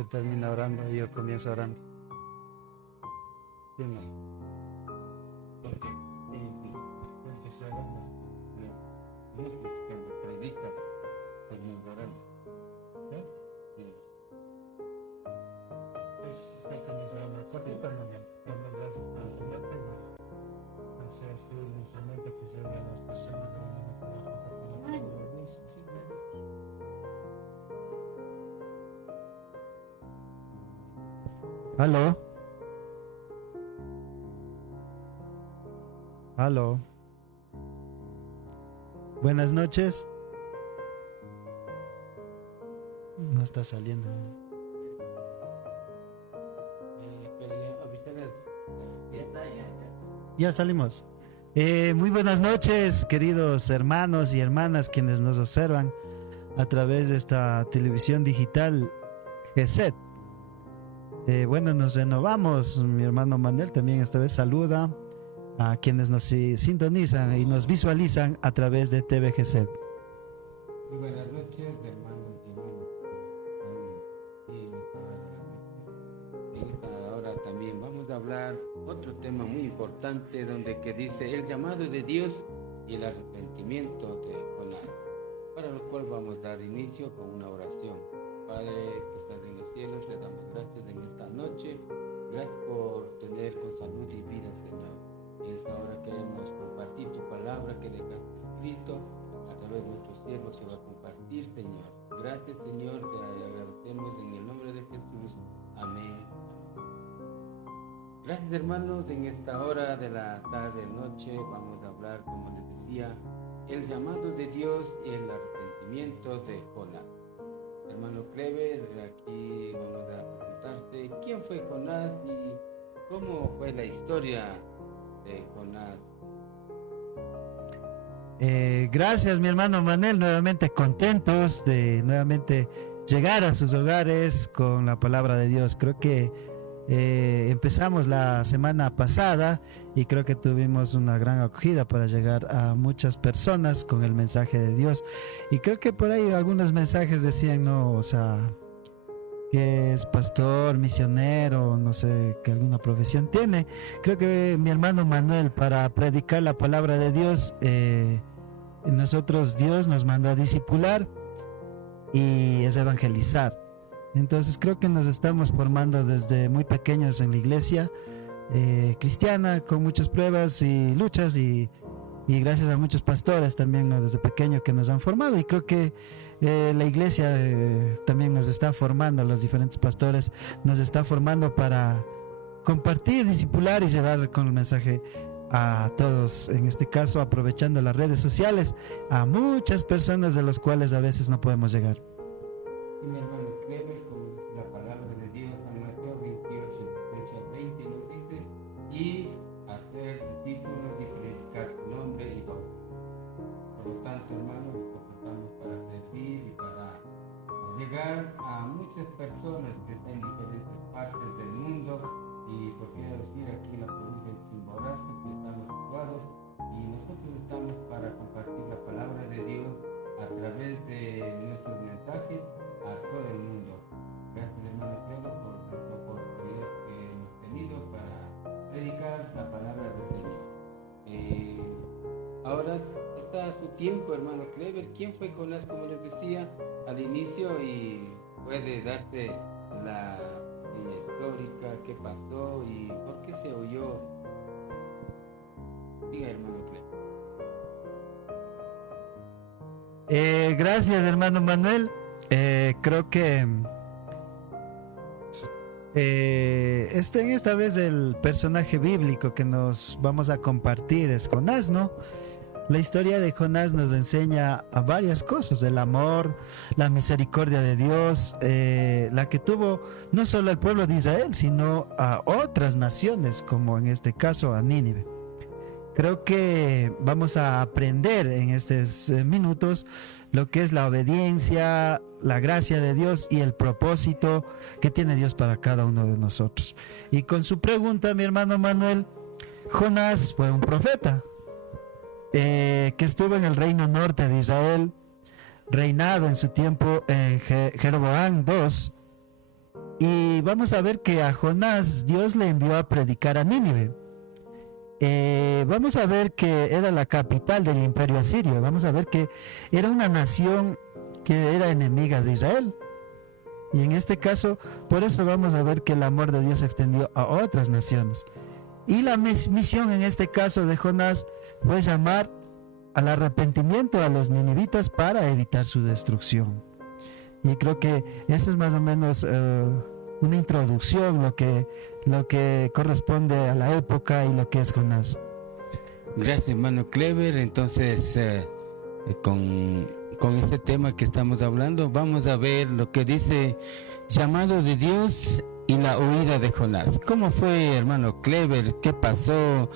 usted termina orando y yo comienzo orando. Sí, no. Porque empieza orando. No, pues cuando predica, termina orando. ¿Eh? Sí. Pues usted comienza a orar cortito, hermano. Damos gracias por su muerte. Gracias tú inicialmente que se vean las personas que van a compartir la palabra de Dios. Sí, gracias. Aló. Aló. Buenas noches. No está saliendo. Ya salimos. Muy buenas noches, queridos hermanos y hermanas quienes nos observan a través de esta televisión digital GESET. Bueno, nos renovamos. Mi hermano Manuel también esta vez saluda a quienes nos sintonizan y nos visualizan a través de TV GESET. Muy buenas noches, hermanos y hermanas. En esta hora también vamos a hablar otro tema muy importante donde que dice el llamado de Dios y el arrepentimiento de Jonás, para lo cual vamos a dar inicio con una oración. Padre que estás en los cielos, le damos gracias en esta noche. Gracias por tener con salud y vida, Señor. En esta hora queremos compartir tu palabra que dejaste escrito a través de nuestros siervos se va a compartir, Señor. Gracias, Señor, te agradecemos en el nombre de Jesús. Amén. Gracias, hermanos. En esta hora de la tarde, noche, vamos a hablar, como les decía, el llamado de Dios y el arrepentimiento de Jonás. Hermano Clever, aquí vamos a preguntarte quién fue Jonás y cómo fue la historia de Jonás. Gracias, mi hermano Manuel, nuevamente contentos de nuevamente llegar a sus hogares con la palabra de Dios. Creo que empezamos la semana pasada y creo que tuvimos una gran acogida para llegar a muchas personas con el mensaje de Dios. Y creo que por ahí algunos mensajes decían, no, o sea, que es pastor, misionero, no sé, que alguna profesión tiene. Creo que mi hermano Manuel, para predicar la palabra de Dios, nosotros Dios nos mandó a discipular y es evangelizar. Entonces creo que nos estamos formando desde muy pequeños en la iglesia cristiana, con muchas pruebas y luchas y gracias a muchos pastores también, ¿no?, desde pequeño que nos han formado, y creo que la iglesia también nos está formando, los diferentes pastores nos está formando para compartir, discipular y llevar con el mensaje a todos, en este caso aprovechando las redes sociales, a muchas personas de las cuales a veces no podemos llegar. Y mi hermano Clever, con la palabra de Dios, San Mateo 28, 18 al 20, nos dice, y hacer discípulos y predicar su nombre y nombre. Por lo tanto, hermanos, nos ocupamos para servir y para llegar a muchas personas que están en diferentes partes del mundo, y por qué decir aquí en la provincia de Chimborazo, que estamos situados, y nosotros estamos para compartir la palabra de Dios a través de nuestros mensajes a todo el mundo. Gracias, hermano Cleber, por esta oportunidad que hemos tenido para predicar la palabra del Señor. Ahora está su tiempo, hermano Clever. ¿Quién fue Jonás, como les decía al inicio? Y puede darse la línea histórica, qué pasó y por qué se huyó. Diga, hermano Clever. Gracias, hermano Manuel. Creo que esta vez el personaje bíblico que nos vamos a compartir es Jonás, ¿no? La historia de Jonás nos enseña a varias cosas: el amor, la misericordia de Dios, la que tuvo no solo al pueblo de Israel, sino a otras naciones, como en este caso a Nínive. Creo que vamos a aprender en estos minutos lo que es la obediencia, la gracia de Dios y el propósito que tiene Dios para cada uno de nosotros. Y con su pregunta, mi hermano Manuel, Jonás fue un profeta que estuvo en el reino norte de Israel, reinado en su tiempo en Jeroboam II, Y vamos a ver que a Jonás Dios le envió a predicar a Nínive. Vamos a ver que era la capital del imperio asirio. Vamos a ver que era una nación que era enemiga de Israel. Y en este caso, por eso vamos a ver que el amor de Dios se extendió a otras naciones. Y la misión en este caso de Jonás fue llamar al arrepentimiento a los ninivitas para evitar su destrucción. Y creo que eso es más o menos una introducción, lo que corresponde a la época y lo que es Jonás. Gracias, hermano Clever. Entonces, con este tema que estamos hablando, vamos a ver lo que dice llamado de Dios y la huida de Jonás. ¿Cómo fue, hermano Clever? ¿Qué pasó?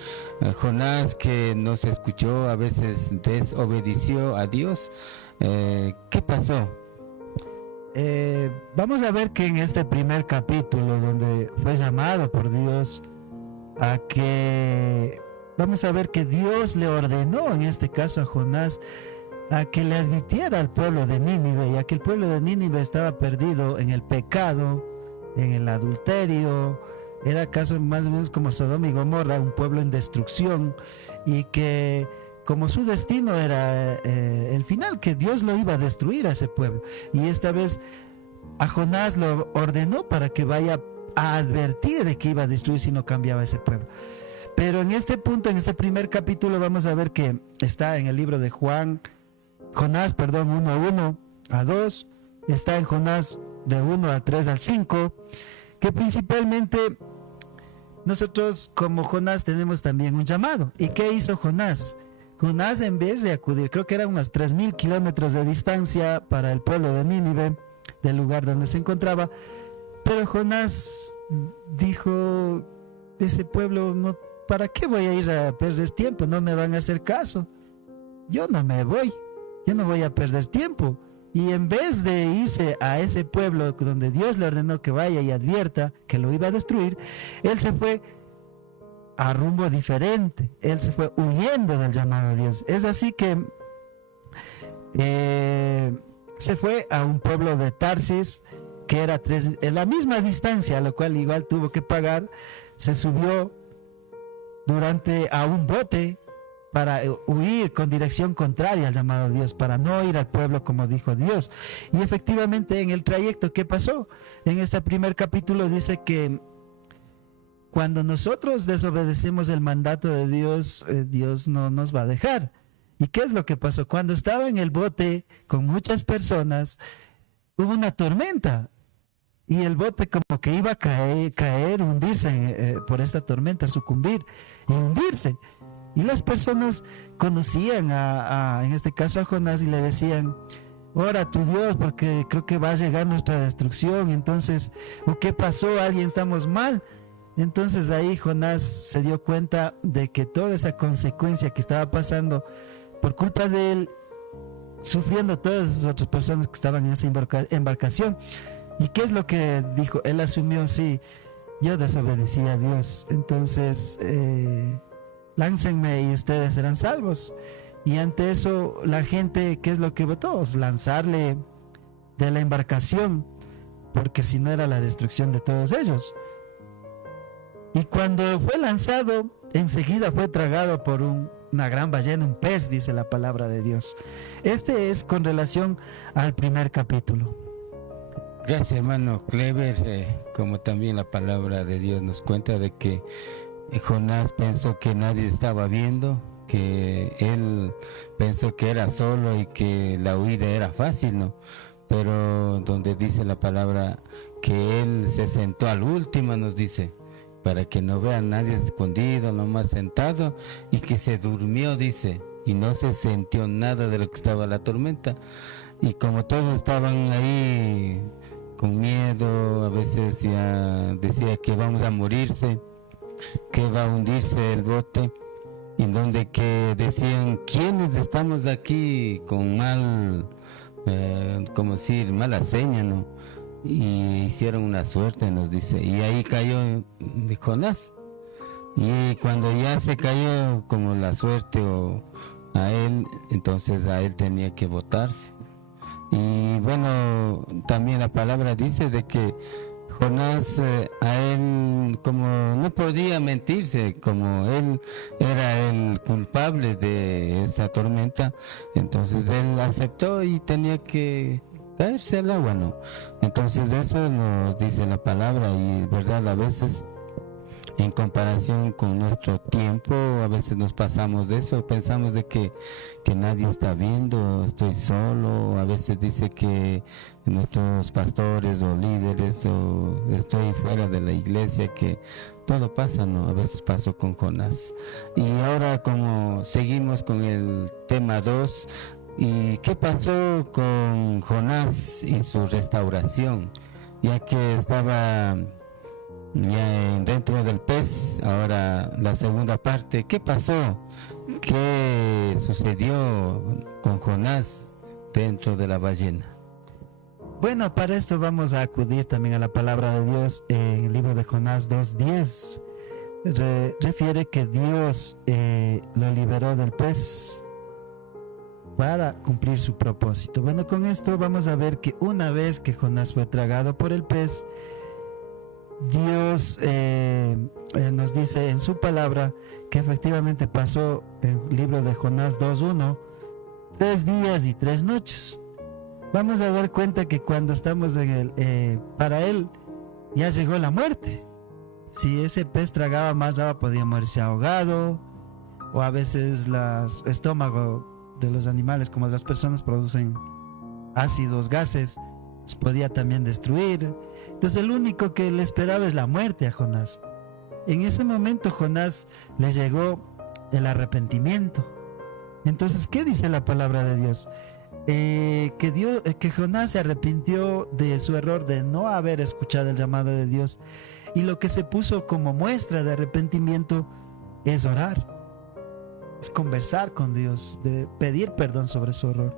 Jonás, que no se escuchó, a veces desobedeció a Dios. ¿Qué pasó? Vamos a ver que en este primer capítulo, donde fue llamado por Dios vamos a ver que Dios le ordenó en este caso a Jonás a que le advirtiera al pueblo de Nínive, ya que el pueblo de Nínive estaba perdido en el pecado, en el adulterio, era caso más o menos como Sodoma y Gomorra, un pueblo en destrucción, y que como su destino era el final, que Dios lo iba a destruir a ese pueblo. Y esta vez a Jonás lo ordenó para que vaya a advertir de que iba a destruir si no cambiaba ese pueblo. Pero en este punto, en este primer capítulo, vamos a ver que está en el libro de Jonás 1:1 a 2, está en Jonás de 1 a 3 al 5, que principalmente nosotros como Jonás tenemos también un llamado. ¿Y qué hizo Jonás? Jonás, en vez de acudir, creo que eran unos 3,000 kilómetros de distancia para el pueblo de Nínive, del lugar donde se encontraba, pero Jonás dijo, ese pueblo, no, ¿para qué voy a ir a perder tiempo? No me van a hacer caso. Yo no me voy, yo no voy a perder tiempo. Y en vez de irse a ese pueblo donde Dios le ordenó que vaya y advierta que lo iba a destruir, él se fue a rumbo diferente, él se fue huyendo del llamado a Dios. Es así que se fue a un pueblo de Tarsis, que era en la misma distancia, a lo cual igual tuvo que pagar. Se subió a un bote para huir con dirección contraria al llamado de Dios, para no ir al pueblo como dijo Dios. Y efectivamente en el trayecto, ¿qué pasó? En este primer capítulo dice que cuando nosotros desobedecemos el mandato de Dios, Dios no nos va a dejar. ¿Y qué es lo que pasó? Cuando estaba en el bote con muchas personas, hubo una tormenta y el bote como que iba a caer, hundirse por esta tormenta, sucumbir y hundirse. Y las personas conocían en este caso a Jonás y le decían, ora a tu Dios porque creo que va a llegar nuestra destrucción. Entonces, ¿o qué pasó? ¿Alguien estamos mal? Entonces ahí Jonás se dio cuenta de que toda esa consecuencia que estaba pasando por culpa de él, sufriendo todas esas otras personas que estaban en esa embarcación. ¿Y qué es lo que dijo? Él asumió, sí, yo desobedecí a Dios, entonces láncenme y ustedes serán salvos. Y ante eso la gente, ¿qué es lo que votó? Lanzarle de la embarcación, porque si no era la destrucción de todos ellos. Y cuando fue lanzado, enseguida fue tragado por una gran ballena, un pez, dice la palabra de Dios. Este es con relación al primer capítulo. Gracias, hermano Clever. Como también la palabra de Dios nos cuenta de que Jonás pensó que nadie estaba viendo, que él pensó que era solo y que la huida era fácil, ¿no? Pero donde dice la palabra que él se sentó al último, nos dice, para que no vea a nadie escondido, nomás sentado, y que se durmió, dice, y no se sintió nada de lo que estaba la tormenta. Y como todos estaban ahí con miedo, a veces ya decía que vamos a morirse, que va a hundirse el bote, y donde que decían, ¿quiénes estamos aquí con como decir, mala seña, ¿no? Y hicieron una suerte, nos dice, y ahí cayó Jonás. Y cuando ya se cayó como la suerte a él, entonces a él tenía que botarse. Y bueno, también la palabra dice de que Jonás, a él como no podía mentirse, como él era el culpable de esa tormenta, entonces él aceptó y tenía que caerse al agua, ¿no? Entonces de eso nos dice la palabra y verdad, a veces en comparación con nuestro tiempo, a veces nos pasamos de eso, pensamos de que nadie está viendo, estoy solo, a veces dice que nuestros pastores o líderes o estoy fuera de la iglesia, que todo pasa, ¿no? A veces pasó con Jonás. Y ahora como seguimos con el tema 2, ¿y qué pasó con Jonás y su restauración? Ya que estaba ya dentro del pez, ahora la segunda parte, ¿qué pasó? ¿Qué sucedió con Jonás dentro de la ballena? Bueno, para esto vamos a acudir también a la palabra de Dios en el libro de Jonás 2:10. Refiere que Dios lo liberó del pez para cumplir su propósito. Bueno, con esto vamos a ver que una vez que Jonás fue tragado por el pez, Dios nos dice en su palabra que efectivamente pasó en el libro de Jonás 2:1 3 días y 3 noches. Vamos a dar cuenta que cuando estamos en el para él ya llegó la muerte. Si ese pez tragaba más agua podía morirse ahogado, o a veces los estómagos de los animales como de las personas producen ácidos, gases, se podía también destruir. Entonces el único que le esperaba es la muerte a Jonás. En ese momento Jonás le llegó el arrepentimiento. Entonces, ¿qué dice la palabra de Dios? Que Jonás se arrepintió de su error de no haber escuchado el llamado de Dios, y lo que se puso como muestra de arrepentimiento es orar, es conversar con Dios, de pedir perdón sobre su error,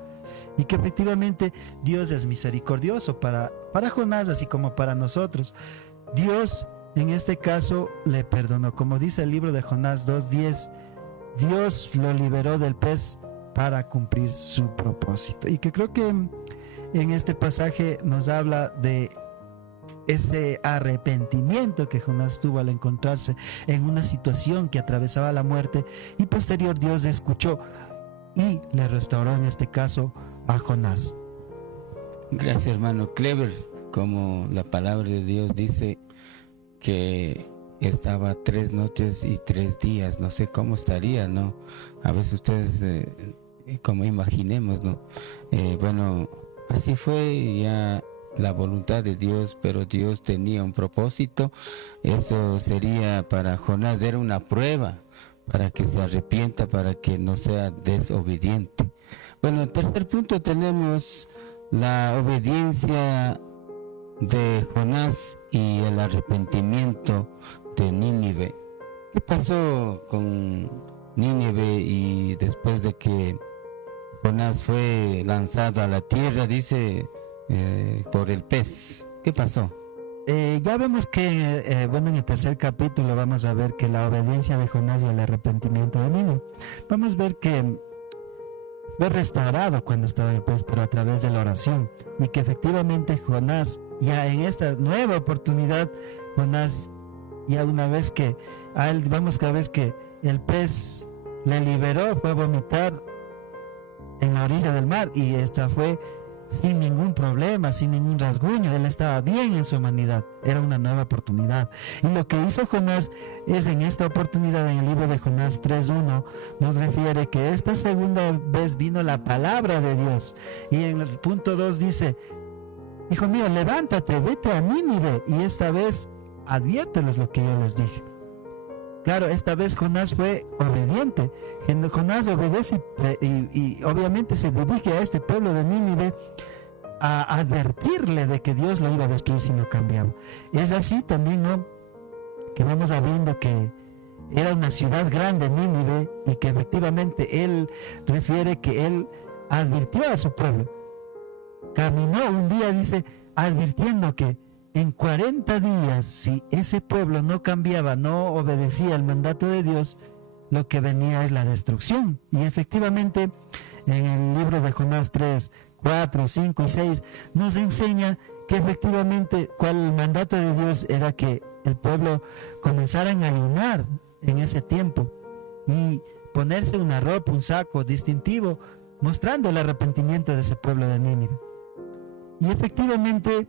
y que efectivamente Dios es misericordioso para Jonás así como para nosotros. Dios en este caso le perdonó, como dice el libro de Jonás 2:10, Dios lo liberó del pez para cumplir su propósito. Y que creo que en este pasaje nos habla de ese arrepentimiento que Jonás tuvo al encontrarse en una situación que atravesaba la muerte, y posterior Dios escuchó y le restauró en este caso a Jonás. Gracias, hermano Clever. Como la palabra de Dios dice que estaba 3 noches y 3 días, no sé cómo estaría, ¿no? A veces ustedes, como imaginemos, ¿no? Bueno, así fue ya la voluntad de Dios, pero Dios tenía un propósito. Eso sería para Jonás, era una prueba para que se arrepienta, para que no sea desobediente. Bueno, en tercer punto tenemos la obediencia de Jonás y el arrepentimiento de Nínive. ¿Qué pasó con Nínive y después de que Jonás fue lanzado a la tierra, dice, por el pez? ¿Qué pasó? Ya vemos que, bueno, en el tercer capítulo vamos a ver que la obediencia de Jonás y el arrepentimiento de Nínive. Vamos a ver que fue restaurado cuando estaba en el pez, pero a través de la oración, y que efectivamente Jonás, ya en esta nueva oportunidad, Jonás, ya una vez que a él, vamos, cada vez que el pez le liberó, fue a vomitar en la orilla del mar, y esta fue sin ningún problema, sin ningún rasguño. Él estaba bien en su humanidad, era una nueva oportunidad. Y lo que hizo Jonás es, en esta oportunidad, en el libro de Jonás 3:1 nos refiere que esta segunda vez vino la palabra de Dios, y en el punto 2 dice: hijo mío, levántate, vete a Nínive, y esta vez adviérteles lo que yo les dije. Claro, esta vez Jonás fue obediente. Jonás obedece y obviamente se dirige a este pueblo de Nínive a advertirle de que Dios lo iba a destruir si no cambiaba. Es así también, ¿no?, que vamos a viendo que era una ciudad grande, Nínive, y que efectivamente él refiere que él advirtió a su pueblo. Caminó un día, dice, advirtiendo que en 40 días, si ese pueblo no cambiaba, no obedecía el mandato de Dios, lo que venía es la destrucción. Y efectivamente, en el libro de Jonás 3, 4, 5 y 6 nos enseña que efectivamente, cual mandato de Dios era que el pueblo comenzara a ayunar en ese tiempo y ponerse una ropa, un saco distintivo, mostrando el arrepentimiento de ese pueblo de Nínive. Y efectivamente,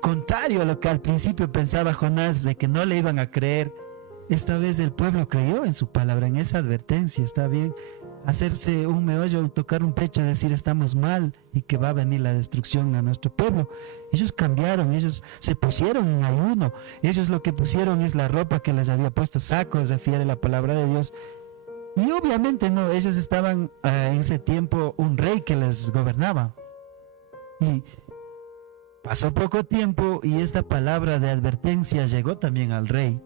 contrario a lo que al principio pensaba Jonás de que no le iban a creer, esta vez el pueblo creyó en su palabra, en esa advertencia. Está bien hacerse un meollo, tocar un pecho, decir estamos mal y que va a venir la destrucción a nuestro pueblo. Ellos cambiaron, ellos se pusieron en ayuno, ellos lo que pusieron es la ropa que les había puesto, sacos, refiere la palabra de Dios. Y obviamente no, ellos estaban en ese tiempo un rey que les gobernaba. Y pasó poco tiempo y esta palabra de advertencia llegó también al rey.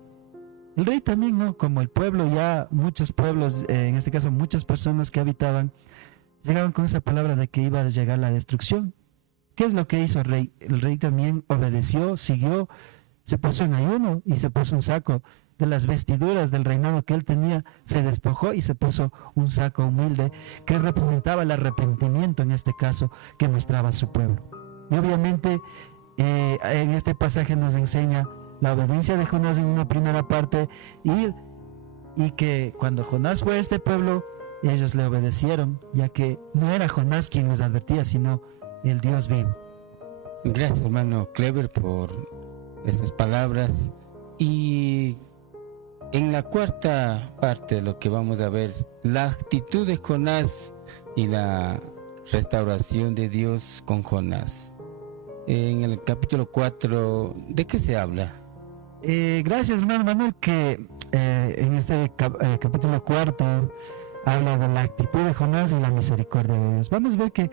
El rey también, ¿no? Como el pueblo, ya muchos pueblos, en este caso muchas personas que habitaban, llegaban con esa palabra de que iba a llegar la destrucción. ¿Qué es lo que hizo el rey? El rey también obedeció, siguió, se puso en ayuno y se puso un saco de las vestiduras del reinado que él tenía, se despojó y se puso un saco humilde que representaba el arrepentimiento, en este caso, que mostraba a su pueblo. Y obviamente en este pasaje nos enseña la obediencia de Jonás en una primera parte y que cuando Jonás fue a este pueblo, ellos le obedecieron, ya que no era Jonás quien les advertía, sino el Dios vivo. Gracias, hermano Clever, por estas palabras. Y en la cuarta parte de lo que vamos a ver, la actitud de Jonás y la restauración de Dios con Jonás. En el capítulo 4, ¿de qué se habla? Gracias, hermano Manuel, que en este capítulo 4 habla de la actitud de Jonás y la misericordia de Dios. Vamos a ver que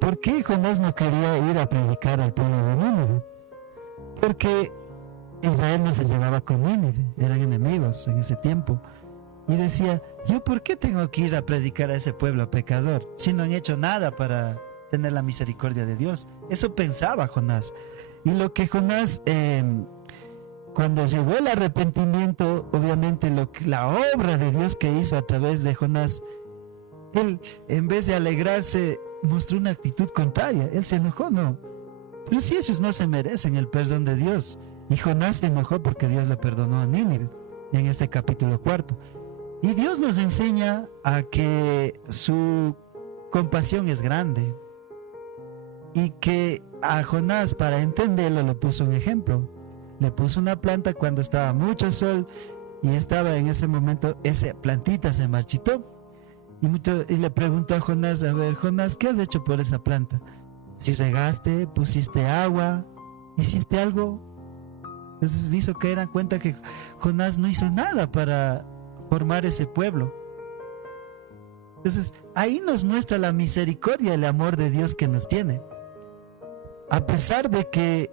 ¿por qué Jonás no quería ir a predicar al pueblo de Nínive? Porque Israel no se llevaba con Nínive, eran enemigos en ese tiempo. Y decía, ¿yo por qué tengo que ir a predicar a ese pueblo pecador si no han hecho nada para tener la misericordia de Dios? Eso pensaba Jonás. Y lo que Jonás, cuando llegó el arrepentimiento, obviamente la obra de Dios que hizo a través de Jonás, él en vez de alegrarse mostró una actitud contraria. Él se enojó, no. Pero si ellos no se merecen el perdón de Dios. Y Jonás se enojó porque Dios le perdonó a Nínive en este capítulo 4. Y Dios nos enseña a que su compasión es grande y que a Jonás, para entenderlo, le puso un ejemplo. Le puso una planta cuando estaba mucho sol y estaba en ese momento, esa plantita se marchitó. Y le preguntó a Jonás, a ver, Jonás, ¿qué has hecho por esa planta? Si regaste, pusiste agua, hiciste algo. Entonces hizo que eran cuenta que Jonás no hizo nada para formar ese pueblo. Entonces ahí nos muestra la misericordia y el amor de Dios que nos tiene. A pesar de que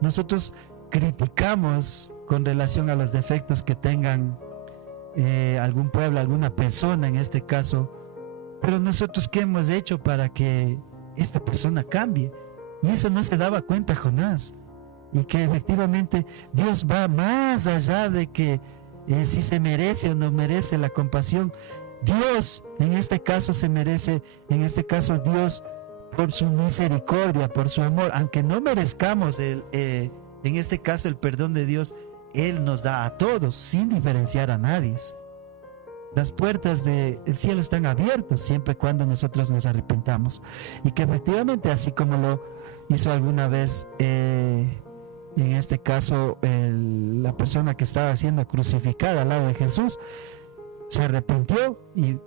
nosotros criticamos con relación a los defectos que tengan algún pueblo, alguna persona en este caso, pero nosotros ¿qué hemos hecho para que esta persona cambie? Y eso no se daba cuenta Jonás. Y que efectivamente Dios va más allá de que si se merece o no merece la compasión. Dios en este caso se merece, en este caso Dios por su misericordia, por su amor, aunque no merezcamos en este caso el perdón de Dios, Él nos da a todos sin diferenciar a nadie. Las puertas del cielo están abiertas siempre y cuando nosotros nos arrepentamos. Y que efectivamente, así como lo hizo alguna vez en este caso la persona que estaba siendo crucificada al lado de Jesús, se arrepintió y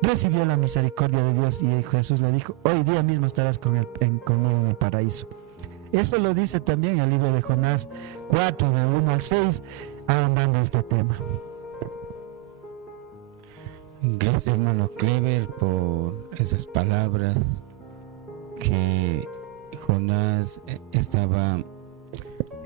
recibió la misericordia de Dios, y Jesús le dijo, hoy día mismo estarás conmigo en el paraíso. Eso lo dice también el libro de Jonás 4, de 1 al 6, ahondando este tema. Gracias, hermano Clever, por esas palabras, que Jonás estaba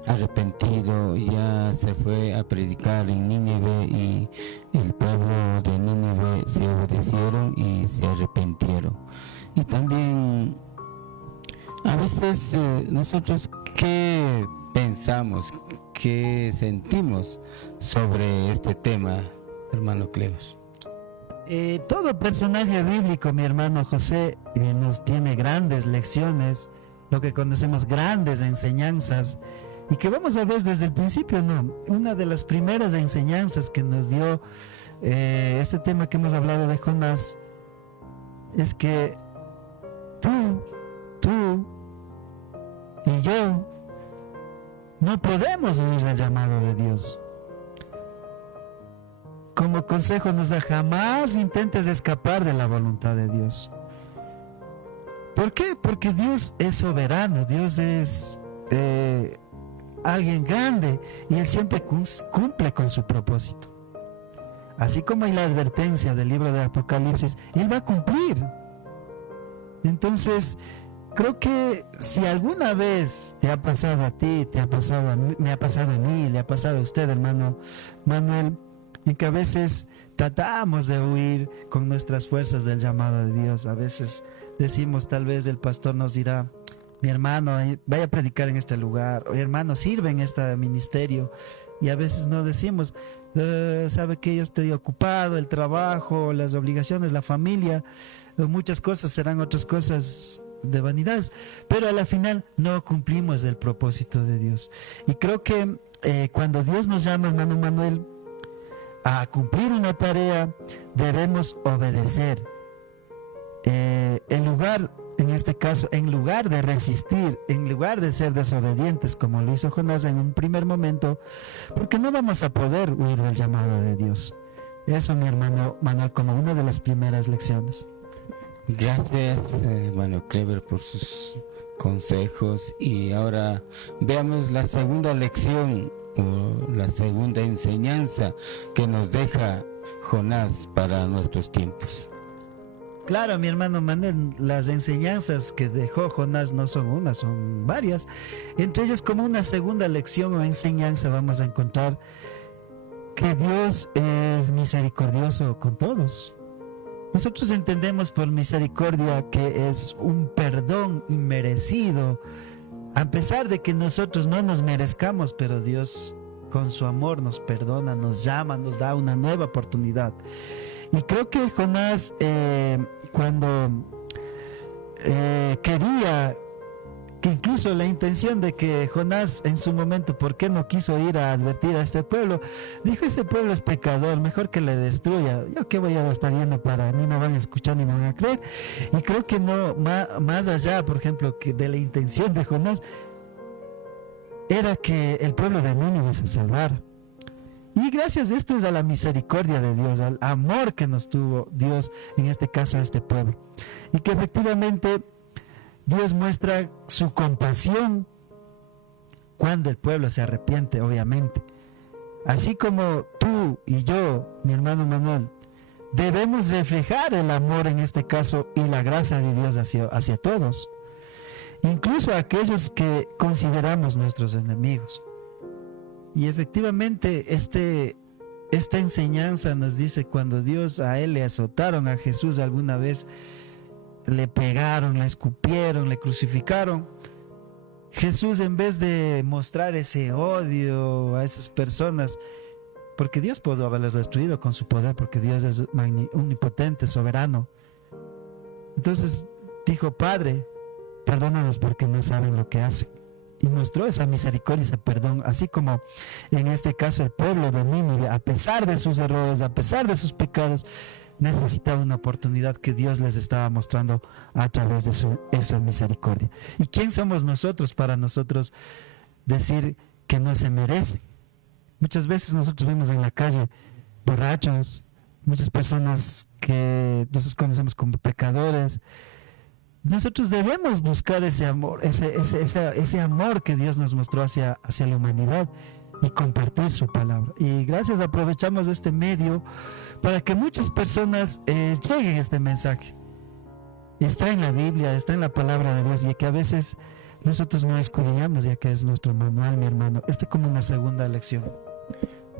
arrepentido, ya se fue a predicar en Nínive y el pueblo de Nínive se obedecieron y se arrepintieron. Y también a veces nosotros, ¿qué pensamos, qué sentimos sobre este tema, hermano Cleves? Todo personaje bíblico, mi hermano José, nos tiene grandes lecciones, lo que conocemos grandes enseñanzas, y que vamos a ver desde el principio, ¿no? Una de las primeras enseñanzas que nos dio este tema que hemos hablado de Jonás, es que tú y yo no podemos huir del llamado de Dios. Como consejo nos da: jamás intentes escapar de la voluntad de Dios. ¿Por qué? Porque Dios es soberano, Dios es alguien grande, y Él siempre cumple con su propósito. Así como hay la advertencia del libro de Apocalipsis, Él va a cumplir. Entonces, creo que si alguna vez te ha pasado a ti, te ha pasado a mí, me ha pasado a mí, le ha pasado a usted, hermano Manuel, en que a veces tratamos de huir con nuestras fuerzas del llamado de Dios. A veces decimos, tal vez el pastor nos dirá: mi hermano, vaya a predicar en este lugar, o hermano, sirve en este ministerio. Y a veces no decimos: sabe que yo estoy ocupado, el trabajo, las obligaciones, la familia, muchas cosas serán otras cosas de vanidades, pero a la final no cumplimos el propósito de Dios. Y creo que cuando Dios nos llama, hermano Manuel, a cumplir una tarea, debemos obedecer. En este caso, en lugar de resistir, en lugar de ser desobedientes como lo hizo Jonás en un primer momento, porque no vamos a poder huir del llamado de Dios. Eso, mi hermano Manuel, como una de las primeras lecciones. Gracias, hermano Clever, por sus consejos. Y ahora veamos la segunda lección, o la segunda enseñanza que nos deja Jonás para nuestros tiempos. Claro, mi hermano Manuel, las enseñanzas que dejó Jonás no son una, son varias. Entre ellas, como una segunda lección o enseñanza, vamos a encontrar que Dios es misericordioso con todos. Nosotros entendemos por misericordia que es un perdón inmerecido, a pesar de que nosotros no nos merezcamos, pero Dios con su amor nos perdona, nos llama, nos da una nueva oportunidad. Y creo que Jonás, cuando quería, que incluso la intención de que Jonás en su momento, ¿por qué no quiso ir a advertir a este pueblo? Dijo: ese pueblo es pecador, mejor que le destruya. Yo qué voy a estar yendo para, ni me van a escuchar ni me van a creer. Y creo que no, más allá, por ejemplo, que de la intención de Jonás, era que el pueblo de Nínive se salvara. Y gracias a esto es a la misericordia de Dios, al amor que nos tuvo Dios, en este caso a este pueblo. Y que efectivamente Dios muestra su compasión cuando el pueblo se arrepiente, obviamente. Así como tú y yo, mi hermano Manuel, debemos reflejar el amor en este caso y la gracia de Dios hacia todos, incluso a aquellos que consideramos nuestros enemigos. Y efectivamente esta enseñanza nos dice: cuando Dios a él le azotaron, a Jesús alguna vez le pegaron, le escupieron, le crucificaron, Jesús, en vez de mostrar ese odio a esas personas, porque Dios pudo haberlos destruido con su poder, porque Dios es omnipotente, soberano, entonces dijo: Padre, perdónanos porque no saben lo que hacen. Y mostró esa misericordia, ese perdón, así como en este caso el pueblo de Nínive, a pesar de sus errores, a pesar de sus pecados, necesitaba una oportunidad que Dios les estaba mostrando a través de esa misericordia. ¿Y quién somos nosotros para nosotros decir que no se merece? Muchas veces nosotros vemos en la calle borrachos, muchas personas que nosotros conocemos como pecadores. Nosotros debemos buscar ese amor, ese amor que Dios nos mostró hacia la humanidad, y compartir su palabra. Y gracias, aprovechamos este medio para que muchas personas lleguen este mensaje. Está en la Biblia, está en la palabra de Dios, y que a veces nosotros no escudriñamos, ya que es nuestro manual, mi hermano. Como una segunda lección.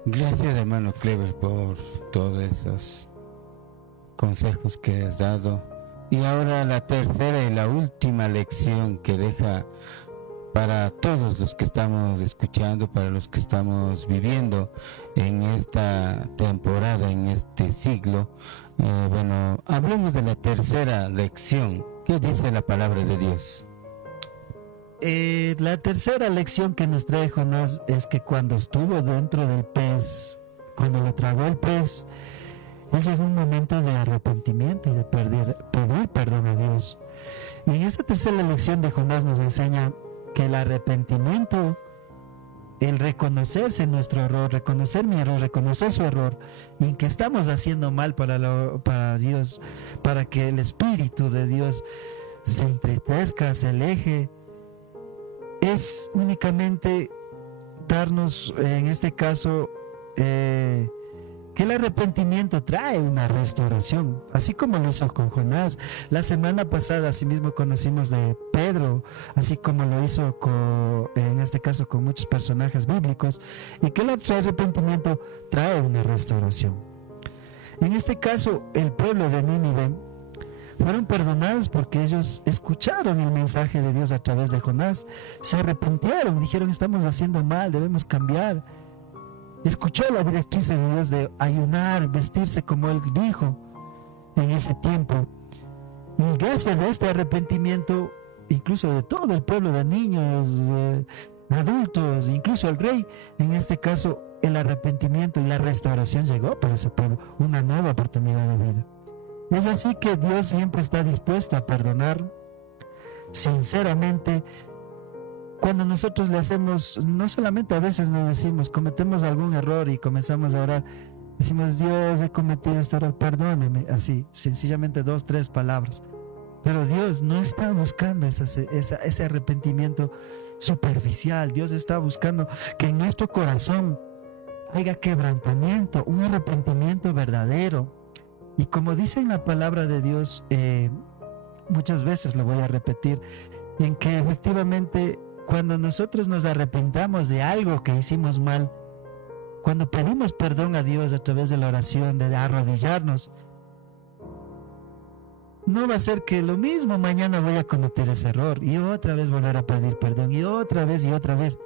Gracias, hermano Clever, por todos esos consejos que has dado. Y ahora la tercera y la última lección que deja para todos los que estamos escuchando, para los que estamos viviendo en esta temporada, en este siglo, Bueno, hablemos de la tercera lección. ¿Qué dice la palabra de Dios? La tercera lección que nos trae Jonás es que cuando estuvo dentro del pez, cuando lo tragó el pez, él llegó a un momento de arrepentimiento y de pedir perdón a Dios. Y en esta tercera lección de Jonás nos enseña que el arrepentimiento, el reconocerse nuestro error, reconocer mi error, reconocer su error, y en que estamos haciendo mal para Dios, para que el Espíritu de Dios se entristezca, se aleje, es únicamente darnos, en este caso, que el arrepentimiento trae una restauración, así como lo hizo con Jonás. La semana pasada asimismo conocimos de Pedro, así como lo hizo en este caso con muchos personajes bíblicos, y que el arrepentimiento trae una restauración. En este caso, el pueblo de Nínive fueron perdonados porque ellos escucharon el mensaje de Dios a través de Jonás, se arrepintieron, dijeron: estamos haciendo mal, debemos cambiar. Escuchó la directriz de Dios de ayunar, vestirse como Él dijo en ese tiempo. Y gracias a este arrepentimiento, incluso de todo el pueblo, de niños, adultos, incluso el rey, en este caso el arrepentimiento y la restauración llegó para ese pueblo, una nueva oportunidad de vida. Es así que Dios siempre está dispuesto a perdonar sinceramente. Cuando nosotros le hacemos, no solamente a veces nos decimos, cometemos algún error y comenzamos a orar, decimos: Dios, he cometido este error, perdóneme, así, sencillamente 2, 3 palabras. Pero Dios no está buscando ese arrepentimiento superficial. Dios está buscando que en nuestro corazón haya quebrantamiento, un arrepentimiento verdadero. Y como dice en la palabra de Dios, muchas veces lo voy a repetir, en que efectivamente cuando nosotros nos arrepentamos de algo que hicimos mal, cuando pedimos perdón a Dios a través de la oración, de arrodillarnos, no va a ser que lo mismo mañana voy a cometer ese error y otra vez volver a pedir perdón y otra vez y otra vez.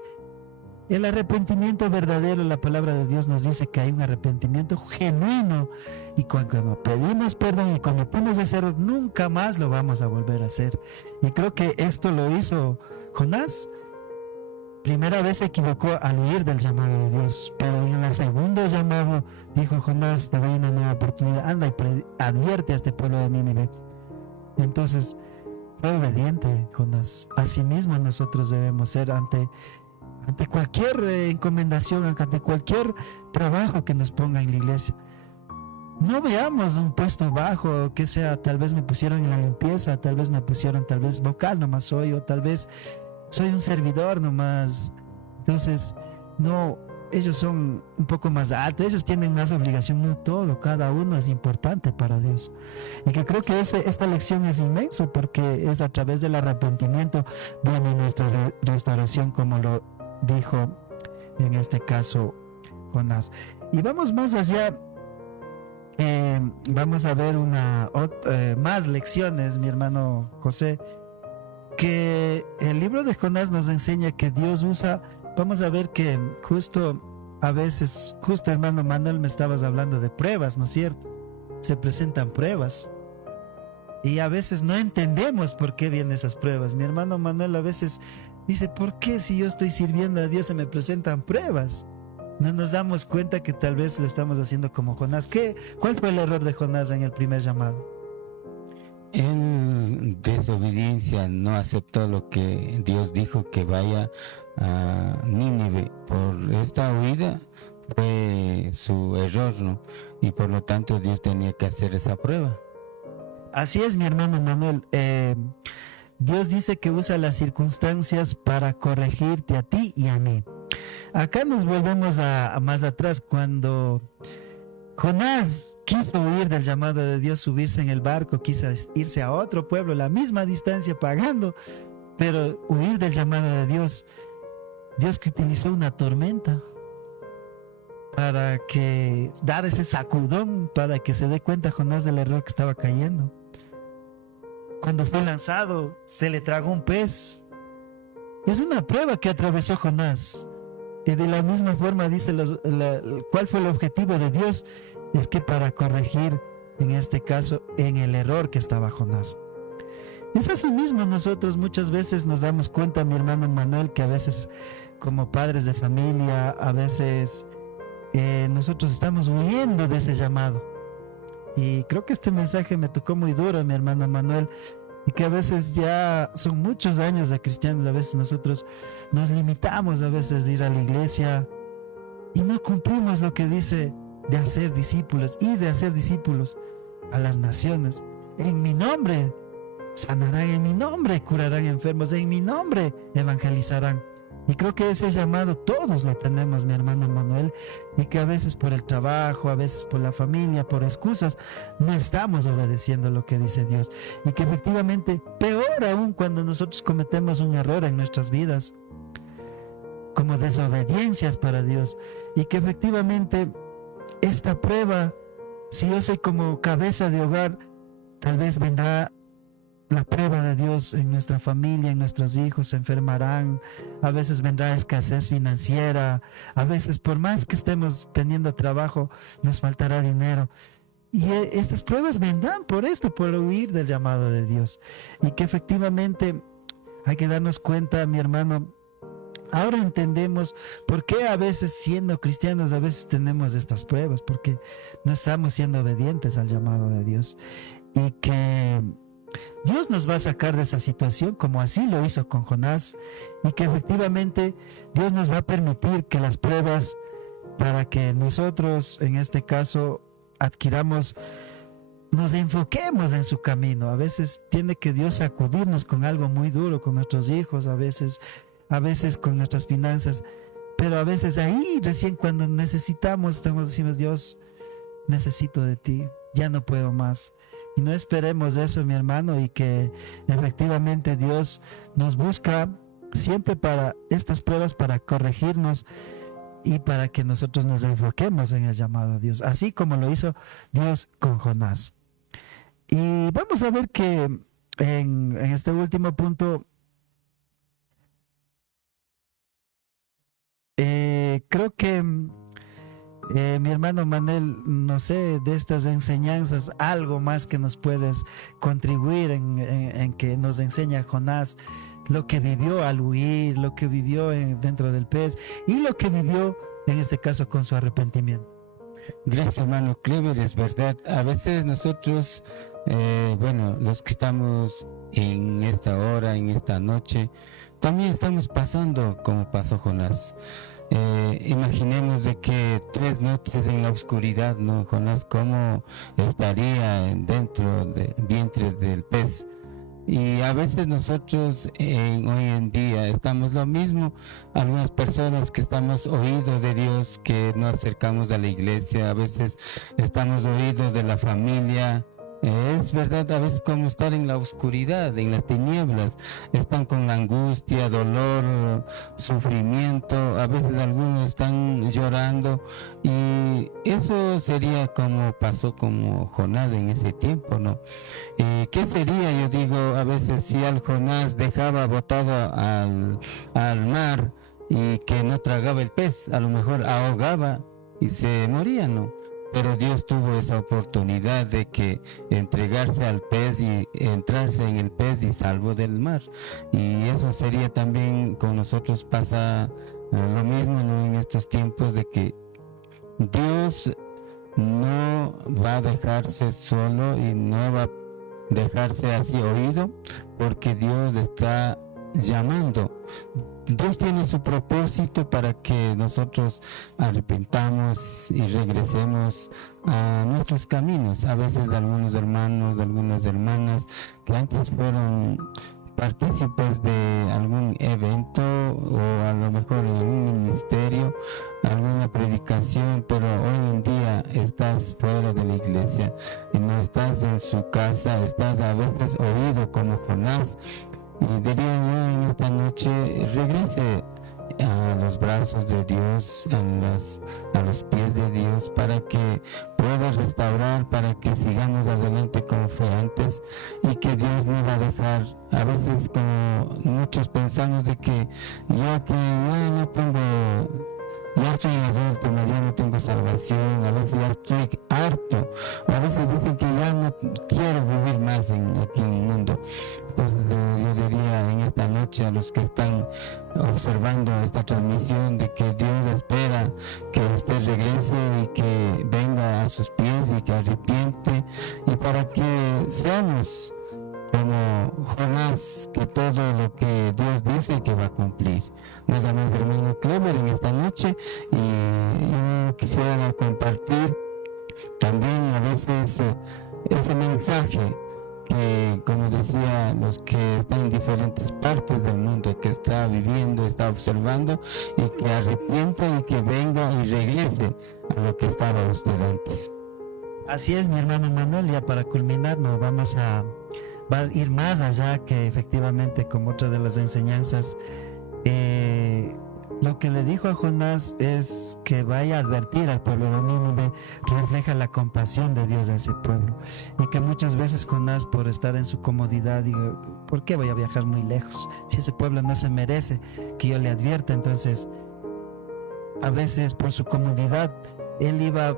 El arrepentimiento verdadero, la palabra de Dios nos dice que hay un arrepentimiento genuino, y cuando pedimos perdón y cometimos ese error, nunca más lo vamos a volver a hacer. Y creo que esto lo hizo Jonás. Primera vez se equivocó al huir del llamado de Dios, pero en el segundo llamado dijo Jonás: te doy una nueva oportunidad, anda y advierte a este pueblo de Nínive. Entonces fue obediente Jonás. Asimismo nosotros debemos ser ante cualquier encomendación, ante cualquier trabajo que nos ponga en la iglesia. No veamos un puesto bajo, que sea, tal vez me pusieron en la limpieza, tal vez me pusieron, tal vez vocal nomás soy, o tal vez soy un servidor nomás. Entonces, no, ellos son un poco más altos, ellos tienen más obligación, no todo, cada uno es importante para Dios. Y que creo que esta lección es inmenso, porque es a través del arrepentimiento viene nuestra restauración, como lo dijo en este caso Jonás. Y vamos más allá. Vamos a ver más lecciones, mi hermano José, que el libro de Jonás nos enseña que Dios usa. Vamos a ver que justo hermano Manuel, me estabas hablando de pruebas, ¿no es cierto? Se presentan pruebas y a veces no entendemos por qué vienen esas pruebas. Mi hermano Manuel a veces dice: ¿por qué si yo estoy sirviendo a Dios se me presentan pruebas? No nos damos cuenta que tal vez lo estamos haciendo como Jonás. ¿Cuál fue el error de Jonás en el primer llamado? En desobediencia no aceptó lo que Dios dijo, que vaya a Nínive. Por esta huida fue su error, ¿no? Y por lo tanto Dios tenía que hacer esa prueba. Así es, mi hermano Manuel. Dios dice que usa las circunstancias para corregirte a ti y a mí. Acá nos volvemos a más atrás, cuando Jonás quiso huir del llamado de Dios, subirse en el barco, quiso irse a otro pueblo, la misma distancia pagando, pero huir del llamado de Dios. Dios que utilizó una tormenta para dar ese sacudón, para que se dé cuenta Jonás del error que estaba cayendo. Cuando fue lanzado, se le tragó un pez. Es una prueba que atravesó Jonás. Y de la misma forma dice, ¿cuál fue el objetivo de Dios? Es que para corregir en este caso, en el error que estaba Jonás. Es así mismo, nosotros muchas veces nos damos cuenta, mi hermano Manuel, que a veces como padres de familia, a veces nosotros estamos huyendo de ese llamado. Y creo que este mensaje me tocó muy duro, mi hermano Manuel, y que a veces ya son muchos años de cristianos, a veces nosotros nos limitamos a veces de ir a la iglesia y no cumplimos lo que dice de hacer discípulos y de hacer discípulos a las naciones. En mi nombre sanarán, en mi nombre curarán enfermos, en mi nombre evangelizarán. Y creo que ese llamado todos lo tenemos, mi hermano Manuel, y que a veces por el trabajo, a veces por la familia, por excusas, no estamos obedeciendo lo que dice Dios. Y que efectivamente, peor aún cuando nosotros cometemos un error en nuestras vidas, como desobediencias para Dios, y que efectivamente esta prueba, si yo soy como cabeza de hogar, tal vez vendrá la prueba de Dios en nuestra familia, en nuestros hijos se enfermarán, a veces vendrá escasez financiera, a veces por más que estemos teniendo trabajo, nos faltará dinero. Y estas pruebas vendrán por esto, por huir del llamado de Dios. Y que efectivamente hay que darnos cuenta, mi hermano, ahora entendemos por qué a veces siendo cristianos, a veces tenemos estas pruebas, porque no estamos siendo obedientes al llamado de Dios. Y que Dios nos va a sacar de esa situación como así lo hizo con Jonás, y que efectivamente Dios nos va a permitir que las pruebas, para que nosotros en este caso adquiramos, nos enfoquemos en su camino. A veces tiene que Dios sacudirnos con algo muy duro, con nuestros hijos, a veces con nuestras finanzas, pero a veces ahí recién cuando necesitamos, decimos, Dios, necesito de ti, ya no puedo más. Y no esperemos eso, mi hermano, y que efectivamente Dios nos busca siempre para estas pruebas, para corregirnos y para que nosotros nos enfoquemos en el llamado a Dios, así como lo hizo Dios con Jonás. Y vamos a ver que en este último punto, creo que mi hermano Manuel, no sé, de estas enseñanzas, algo más que nos puedes contribuir en que nos enseña Jonás, lo que vivió al huir, lo que vivió dentro del pez y lo que vivió en este caso con su arrepentimiento. Gracias, hermano Clever, es verdad. A veces nosotros, los que estamos en esta hora, en esta noche, también estamos pasando como pasó Jonás. Imaginemos de que 3 noches en la oscuridad, ¿no? Jonás, ¿cómo estaría dentro del vientre del pez? Y a veces nosotros hoy en día estamos lo mismo, algunas personas que estamos oídos de Dios, que no acercamos a la iglesia, a veces estamos oídos de la familia. Es verdad, a veces como estar en la oscuridad, en las tinieblas, están con angustia, dolor, sufrimiento, a veces algunos están llorando, y eso sería como pasó como Jonás en ese tiempo, ¿no? ¿Qué sería, yo digo, a veces si al Jonás dejaba botado al mar y que no tragaba el pez? A lo mejor ahogaba y se moría, ¿no? Pero Dios tuvo esa oportunidad de que entregarse al pez y entrarse en el pez y salvo del mar. Y eso sería también con nosotros, pasa lo mismo, ¿no? En estos tiempos, de que Dios no va a dejarse solo y no va a dejarse así oído, porque Dios está llamando. Dios tiene su propósito para que nosotros arrepentamos y regresemos a nuestros caminos. A veces algunos hermanos, algunas hermanas que antes fueron partícipes de algún evento o a lo mejor en un ministerio, alguna predicación, pero hoy en día estás fuera de la iglesia y no estás en su casa, estás a veces oído como Jonás. Y diría yo en esta noche, regrese a los brazos de Dios, a los pies de Dios, para que puedas restaurar, para que sigamos adelante como fue antes, y que Dios no va a dejar. A veces, como muchos pensamos, de que ya que no tengo, ya ya soy adulto, ya no tengo salvación, a veces ya estoy harto, a veces dicen que ya no quiero vivir más aquí en el mundo. Entonces yo diría en esta noche a los que están observando esta transmisión de que Dios espera que usted regrese y que venga a sus pies y que arrepiente, y para que seamos como Jonás, que todo lo que Dios dice que va a cumplir. Nada más, hermano Clever, en esta noche, y yo quisiera compartir también a veces ese mensaje que, como decía, los que están en diferentes partes del mundo, que está viviendo, está observando, y que arrepienta y que venga y regrese a lo que estaba usted antes. Así es, mi hermano Manuel. Ya para culminar, nos va a ir más allá que efectivamente como otra de las enseñanzas. Lo que le dijo a Jonás es que vaya a advertir al pueblo de Nínive, refleja la compasión de Dios a ese pueblo, y que muchas veces Jonás, por estar en su comodidad, digo, ¿por qué voy a viajar muy lejos? Si ese pueblo no se merece que yo le advierta. Entonces, a veces por su comodidad, él iba,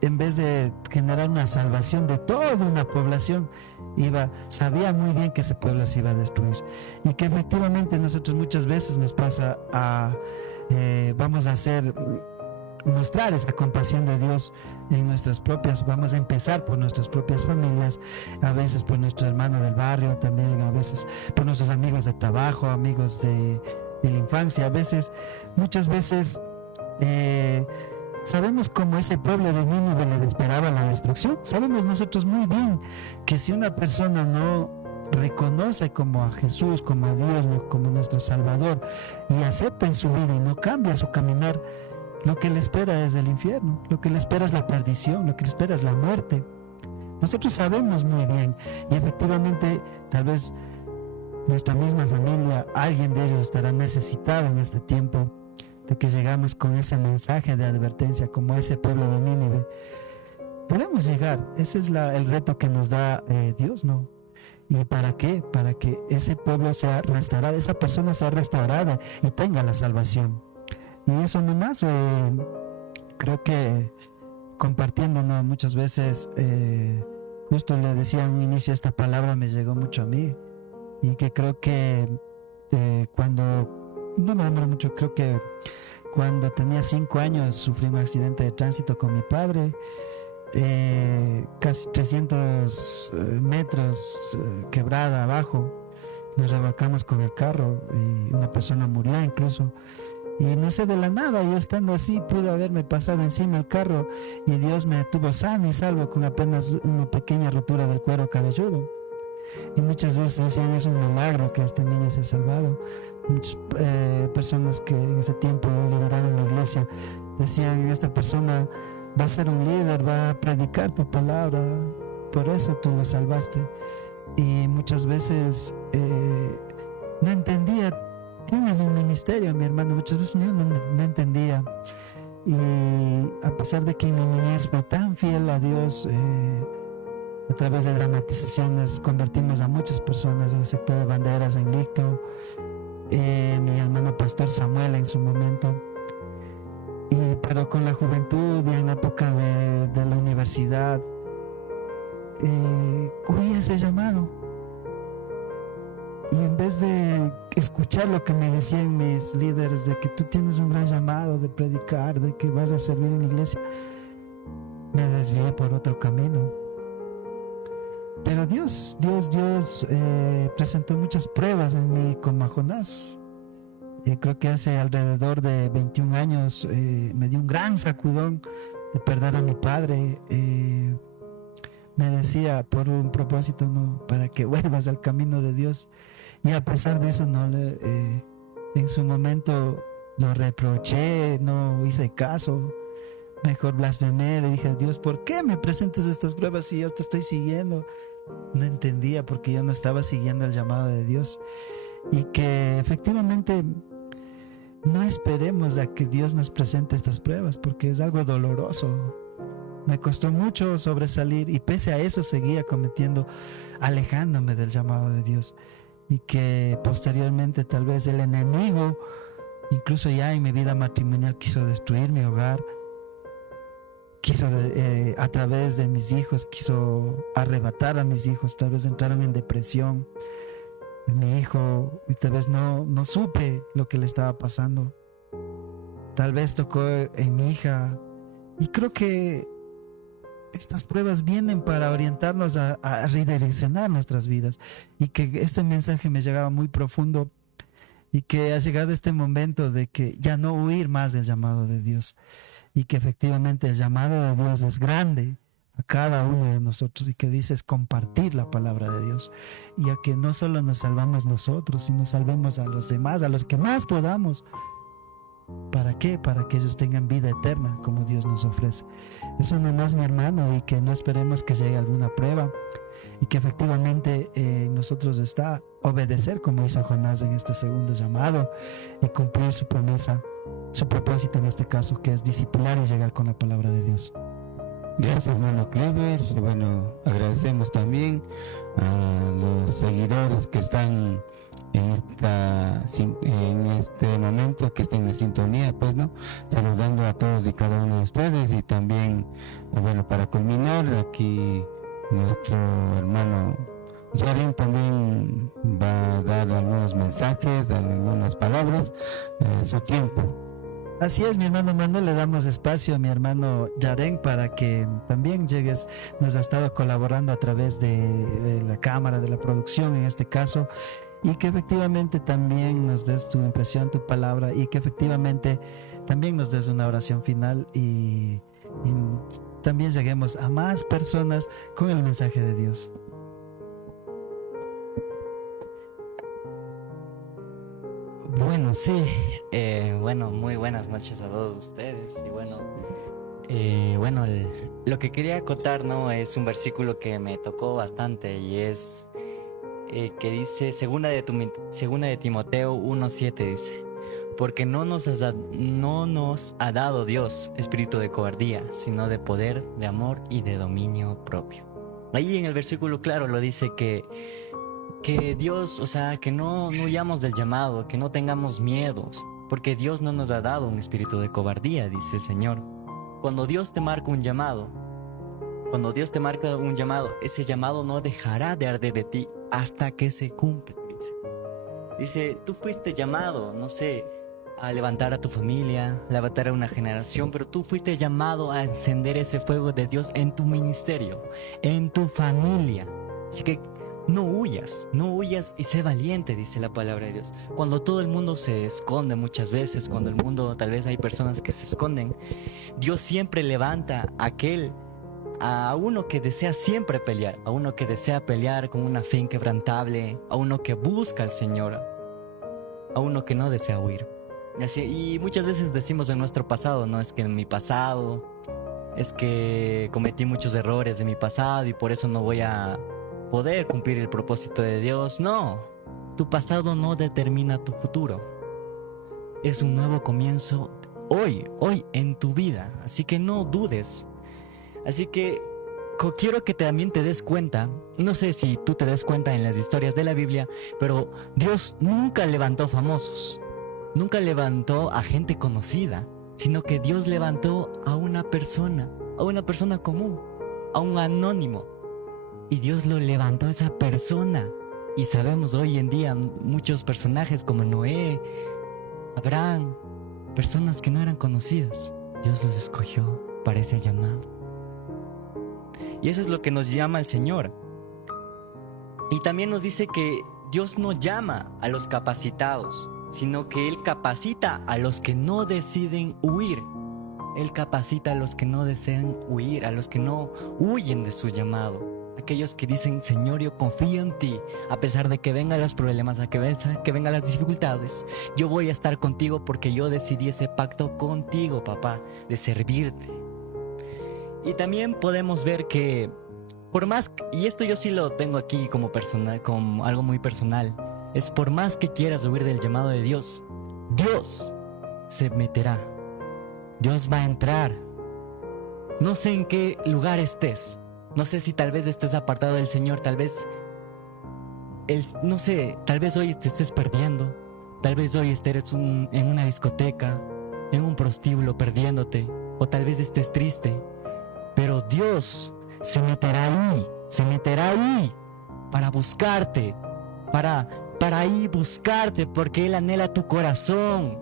en vez de generar una salvación de toda una población, sabía muy bien que ese pueblo se iba a destruir, y que efectivamente nosotros muchas veces nos pasa vamos a mostrar esa compasión de Dios en vamos a empezar por nuestras propias familias, a veces por nuestro hermano del barrio, también a veces por nuestros amigos de trabajo, amigos de la infancia, muchas veces sabemos cómo ese pueblo de Nínive les esperaba la destrucción. Sabemos nosotros muy bien que si una persona no reconoce como a Jesús, como a Dios, como nuestro Salvador, y acepta en su vida y no cambia su caminar, lo que le espera es el infierno, lo que le espera es la perdición, lo que le espera es la muerte. Nosotros sabemos muy bien, y efectivamente tal vez nuestra misma familia, alguien de ellos estará necesitado en este tiempo de que llegamos con ese mensaje de advertencia como ese pueblo de Nínive. Podemos llegar, ese es el reto que nos da Dios, ¿no? ¿Y para qué? Para que ese pueblo sea restaurado, esa persona sea restaurada y tenga la salvación. Y eso nomás, creo que compartiendo, ¿no? Muchas veces, justo le decía en un inicio, esta palabra me llegó mucho a mí, y que creo que no me demoro mucho, creo que cuando tenía 5 años sufrí un accidente de tránsito con mi padre, casi 300 metros quebrada abajo, nos revolcamos con el carro y una persona murió incluso, y no sé, de la nada, yo estando así pude haberme pasado encima el carro y Dios me tuvo sano y salvo con apenas una pequeña rotura del cuero cabelludo. Y muchas veces decían, es un milagro que este niño se ha salvado. Muchas personas que en ese tiempo lideraron la iglesia decían, esta persona va a ser un líder, va a predicar tu palabra, por eso tú lo salvaste. Y muchas veces no entendía, tienes un ministerio, mi hermano, muchas veces yo no entendía. Y a pesar de que mi niñez fue tan fiel a Dios, a través de dramatizaciones convertimos a muchas personas en el sector de banderas en Licto, mi hermano pastor Samuel en su momento, pero con la juventud y en la época de la universidad, oí ese llamado, y en vez de escuchar lo que me decían mis líderes de que tú tienes un gran llamado de predicar, de que vas a servir en la iglesia, me desvié por otro camino. Pero Dios presentó muchas pruebas en mí como a Jonás. Creo que hace alrededor de 21 años me dio un gran sacudón de perder a mi padre. Me decía, por un propósito, no, para que vuelvas al camino de Dios. Y a pesar de eso, en su momento lo reproché, no hice caso. Mejor blasfemé, le dije a Dios, ¿por qué me presentas estas pruebas si yo te estoy siguiendo? No entendía porque yo no estaba siguiendo el llamado de Dios. Y que efectivamente no esperemos a que Dios nos presente estas pruebas, porque es algo doloroso. Me costó mucho sobresalir y pese a eso seguía alejándome del llamado de Dios. Y que posteriormente tal vez el enemigo incluso ya en mi vida matrimonial quiso destruir mi hogar, quiso a través de mis hijos, quiso arrebatar a mis hijos, tal vez entraron en depresión. Mi hijo, y tal vez no supe lo que le estaba pasando. Tal vez tocó en mi hija. Y creo que estas pruebas vienen para orientarnos a redireccionar nuestras vidas. Y que este mensaje me llegaba muy profundo. Y que ha llegado este momento de que ya no huir más del llamado de Dios. Y que efectivamente el llamado de Dios es grande a cada uno de nosotros, y que dice es compartir la palabra de Dios, y a que no solo nos salvamos nosotros, sino salvemos a los demás, a los que más podamos. ¿Para qué? Para que ellos tengan vida eterna como Dios nos ofrece. Eso no más, mi hermano, y que no esperemos que llegue alguna prueba, y que efectivamente nosotros está obedecer como hizo Jonás en este segundo llamado, y cumplir su promesa, su propósito en este caso, que es discipular y llegar con la palabra de Dios. Gracias, hermano Clever. Bueno, agradecemos también a los seguidores que están en este momento, que estén en sintonía, pues, ¿no? Saludando a todos y cada uno de ustedes. Y también, bueno, para culminar, aquí nuestro hermano Jaren también va a dar algunos mensajes, algunas palabras, su tiempo. Así es, mi hermano Manuel, le damos espacio a mi hermano Jaren para que también llegues. Nos ha estado colaborando a través de la cámara, de la producción en este caso, y que efectivamente también nos des tu impresión, tu palabra, y que efectivamente también nos des una oración final y también lleguemos a más personas con el mensaje de Dios. Bueno, sí, bueno, muy buenas noches a todos ustedes. Y bueno, lo que quería acotar, ¿no? Es un versículo que me tocó bastante, y es que dice, segunda de Timoteo 1:7, dice: porque no nos ha dado Dios espíritu de cobardía, sino de poder, de amor y de dominio propio. Ahí en el versículo claro lo dice que Dios, o sea, que no huyamos del llamado, que no tengamos miedos, porque Dios no nos ha dado un espíritu de cobardía, dice el Señor. Cuando Dios te marca un llamado, ese llamado no dejará de arder de ti hasta que se cumpla, dice, tú fuiste llamado, no sé, a levantar a tu familia, levantar a una generación, pero tú fuiste llamado a encender ese fuego de Dios en tu ministerio, en tu familia. Así que no huyas y sé valiente, dice la palabra de Dios. Cuando todo el mundo se esconde muchas veces, cuando el mundo, tal vez hay personas que se esconden, Dios siempre levanta a uno que desea siempre pelear, a uno que desea pelear con una fe inquebrantable, a uno que busca al Señor, a uno que no desea huir. Y muchas veces decimos en nuestro pasado, no, es que en mi pasado, es que cometí muchos errores de mi pasado y por eso no voy a poder cumplir el propósito de Dios. No, tu pasado no determina tu futuro. Es un nuevo comienzo hoy en tu vida, así que no dudes. Así que quiero que también te des cuenta, no sé si tú te des cuenta en las historias de la Biblia, pero Dios nunca levantó famosos, nunca levantó a gente conocida, sino que Dios levantó a una persona común, a un anónimo. Y Dios lo levantó a esa persona. Y sabemos hoy en día muchos personajes como Noé, Abraham, personas que no eran conocidas. Dios los escogió para ese llamado. Y eso es lo que nos llama el Señor. Y también nos dice que Dios no llama a los capacitados, sino que Él capacita a los que no deciden huir. Él capacita a los que no desean huir, a los que no huyen de su llamado. Aquellos que dicen, Señor, yo confío en ti, a pesar de que vengan los problemas, a que vengan las dificultades. Yo voy a estar contigo porque yo decidí ese pacto contigo, papá, de servirte. Y también podemos ver que, por más, y esto yo sí lo tengo aquí como personal, como algo muy personal, es por más que quieras huir del llamado de Dios, Dios se meterá. Dios va a entrar. No sé en qué lugar estés. No sé si tal vez estés apartado del Señor, tal vez, no sé, tal vez hoy te estés perdiendo. Tal vez hoy estés en una discoteca, en un prostíbulo perdiéndote, o tal vez estés triste, pero Dios se meterá ahí para buscarte, para ahí buscarte, porque Él anhela tu corazón.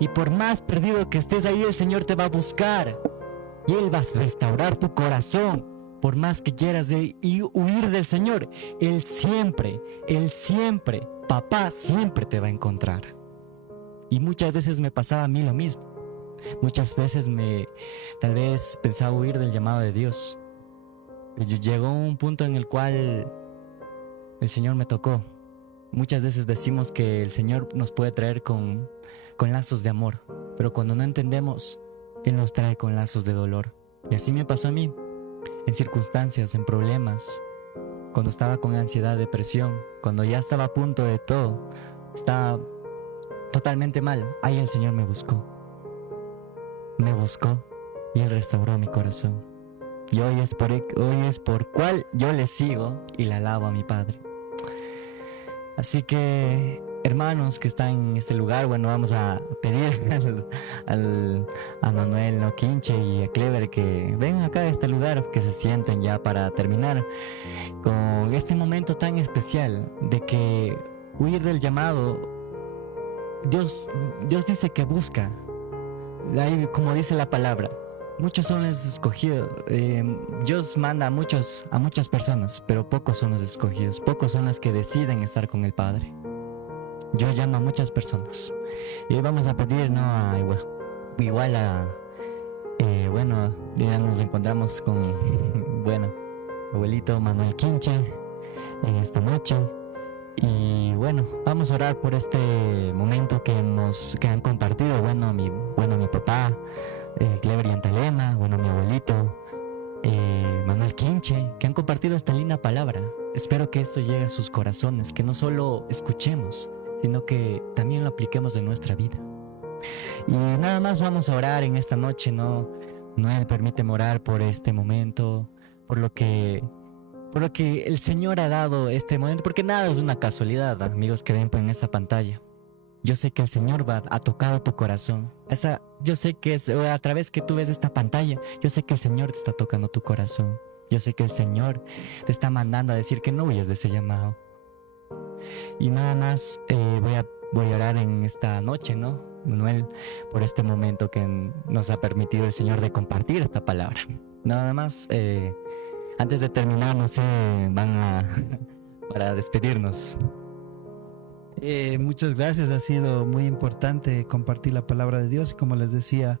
Y por más perdido que estés ahí, el Señor te va a buscar y Él va a restaurar tu corazón. Por más que quieras huir del Señor, Él siempre, papá siempre te va a encontrar. Y muchas veces me pasaba a mí lo mismo. Muchas veces tal vez pensaba huir del llamado de Dios. Pero llegó un punto en el cual el Señor me tocó. Muchas veces decimos que el Señor nos puede traer con lazos de amor, pero cuando no entendemos, Él nos trae con lazos de dolor. Y así me pasó a mí, en circunstancias, en problemas, cuando estaba con ansiedad, depresión, cuando ya estaba a punto de todo, estaba totalmente mal. Ahí el Señor me buscó y Él restauró mi corazón. Y hoy es por cual yo le sigo y le alabo a mi Padre. Así que, hermanos que están en este lugar, bueno, vamos a pedir a Manuel Noquinche y a Clever que vengan acá a este lugar, que se sienten ya para terminar con este momento tan especial de que huir del llamado, Dios dice que busca, ahí como dice la palabra, muchos son los escogidos. Dios manda a muchas personas, pero pocos son los escogidos, pocos son los que deciden estar con el Padre. Dios llama a muchas personas. Y hoy vamos a pedir, ¿no? Bueno, ya nos encontramos con, bueno, abuelito Manuel Quinche en esta noche. Y bueno, vamos a orar por este momento que han compartido, mi papá, Clever y Antalema, mi abuelito, Manuel Quinche, que han compartido esta linda palabra. Espero que esto llegue a sus corazones, que no solo escuchemos, sino que también lo apliquemos en nuestra vida. Y nada más vamos a orar en esta noche, ¿no? Noel, permíteme orar por este momento, por lo que el Señor ha dado este momento, porque nada es una casualidad, amigos que ven en esta pantalla. Yo sé que el Señor ha tocado tu corazón. Yo sé que a través que tú ves esta pantalla, yo sé que el Señor te está tocando tu corazón. Yo sé que el Señor te está mandando a decir que no huyas de ese llamado. Y nada más voy a orar en esta noche, ¿no, Manuel? Por este momento que nos ha permitido el Señor de compartir esta palabra. Nada más, antes de terminar, no sé, para despedirnos. Muchas gracias, ha sido muy importante compartir la palabra de Dios y como les decía,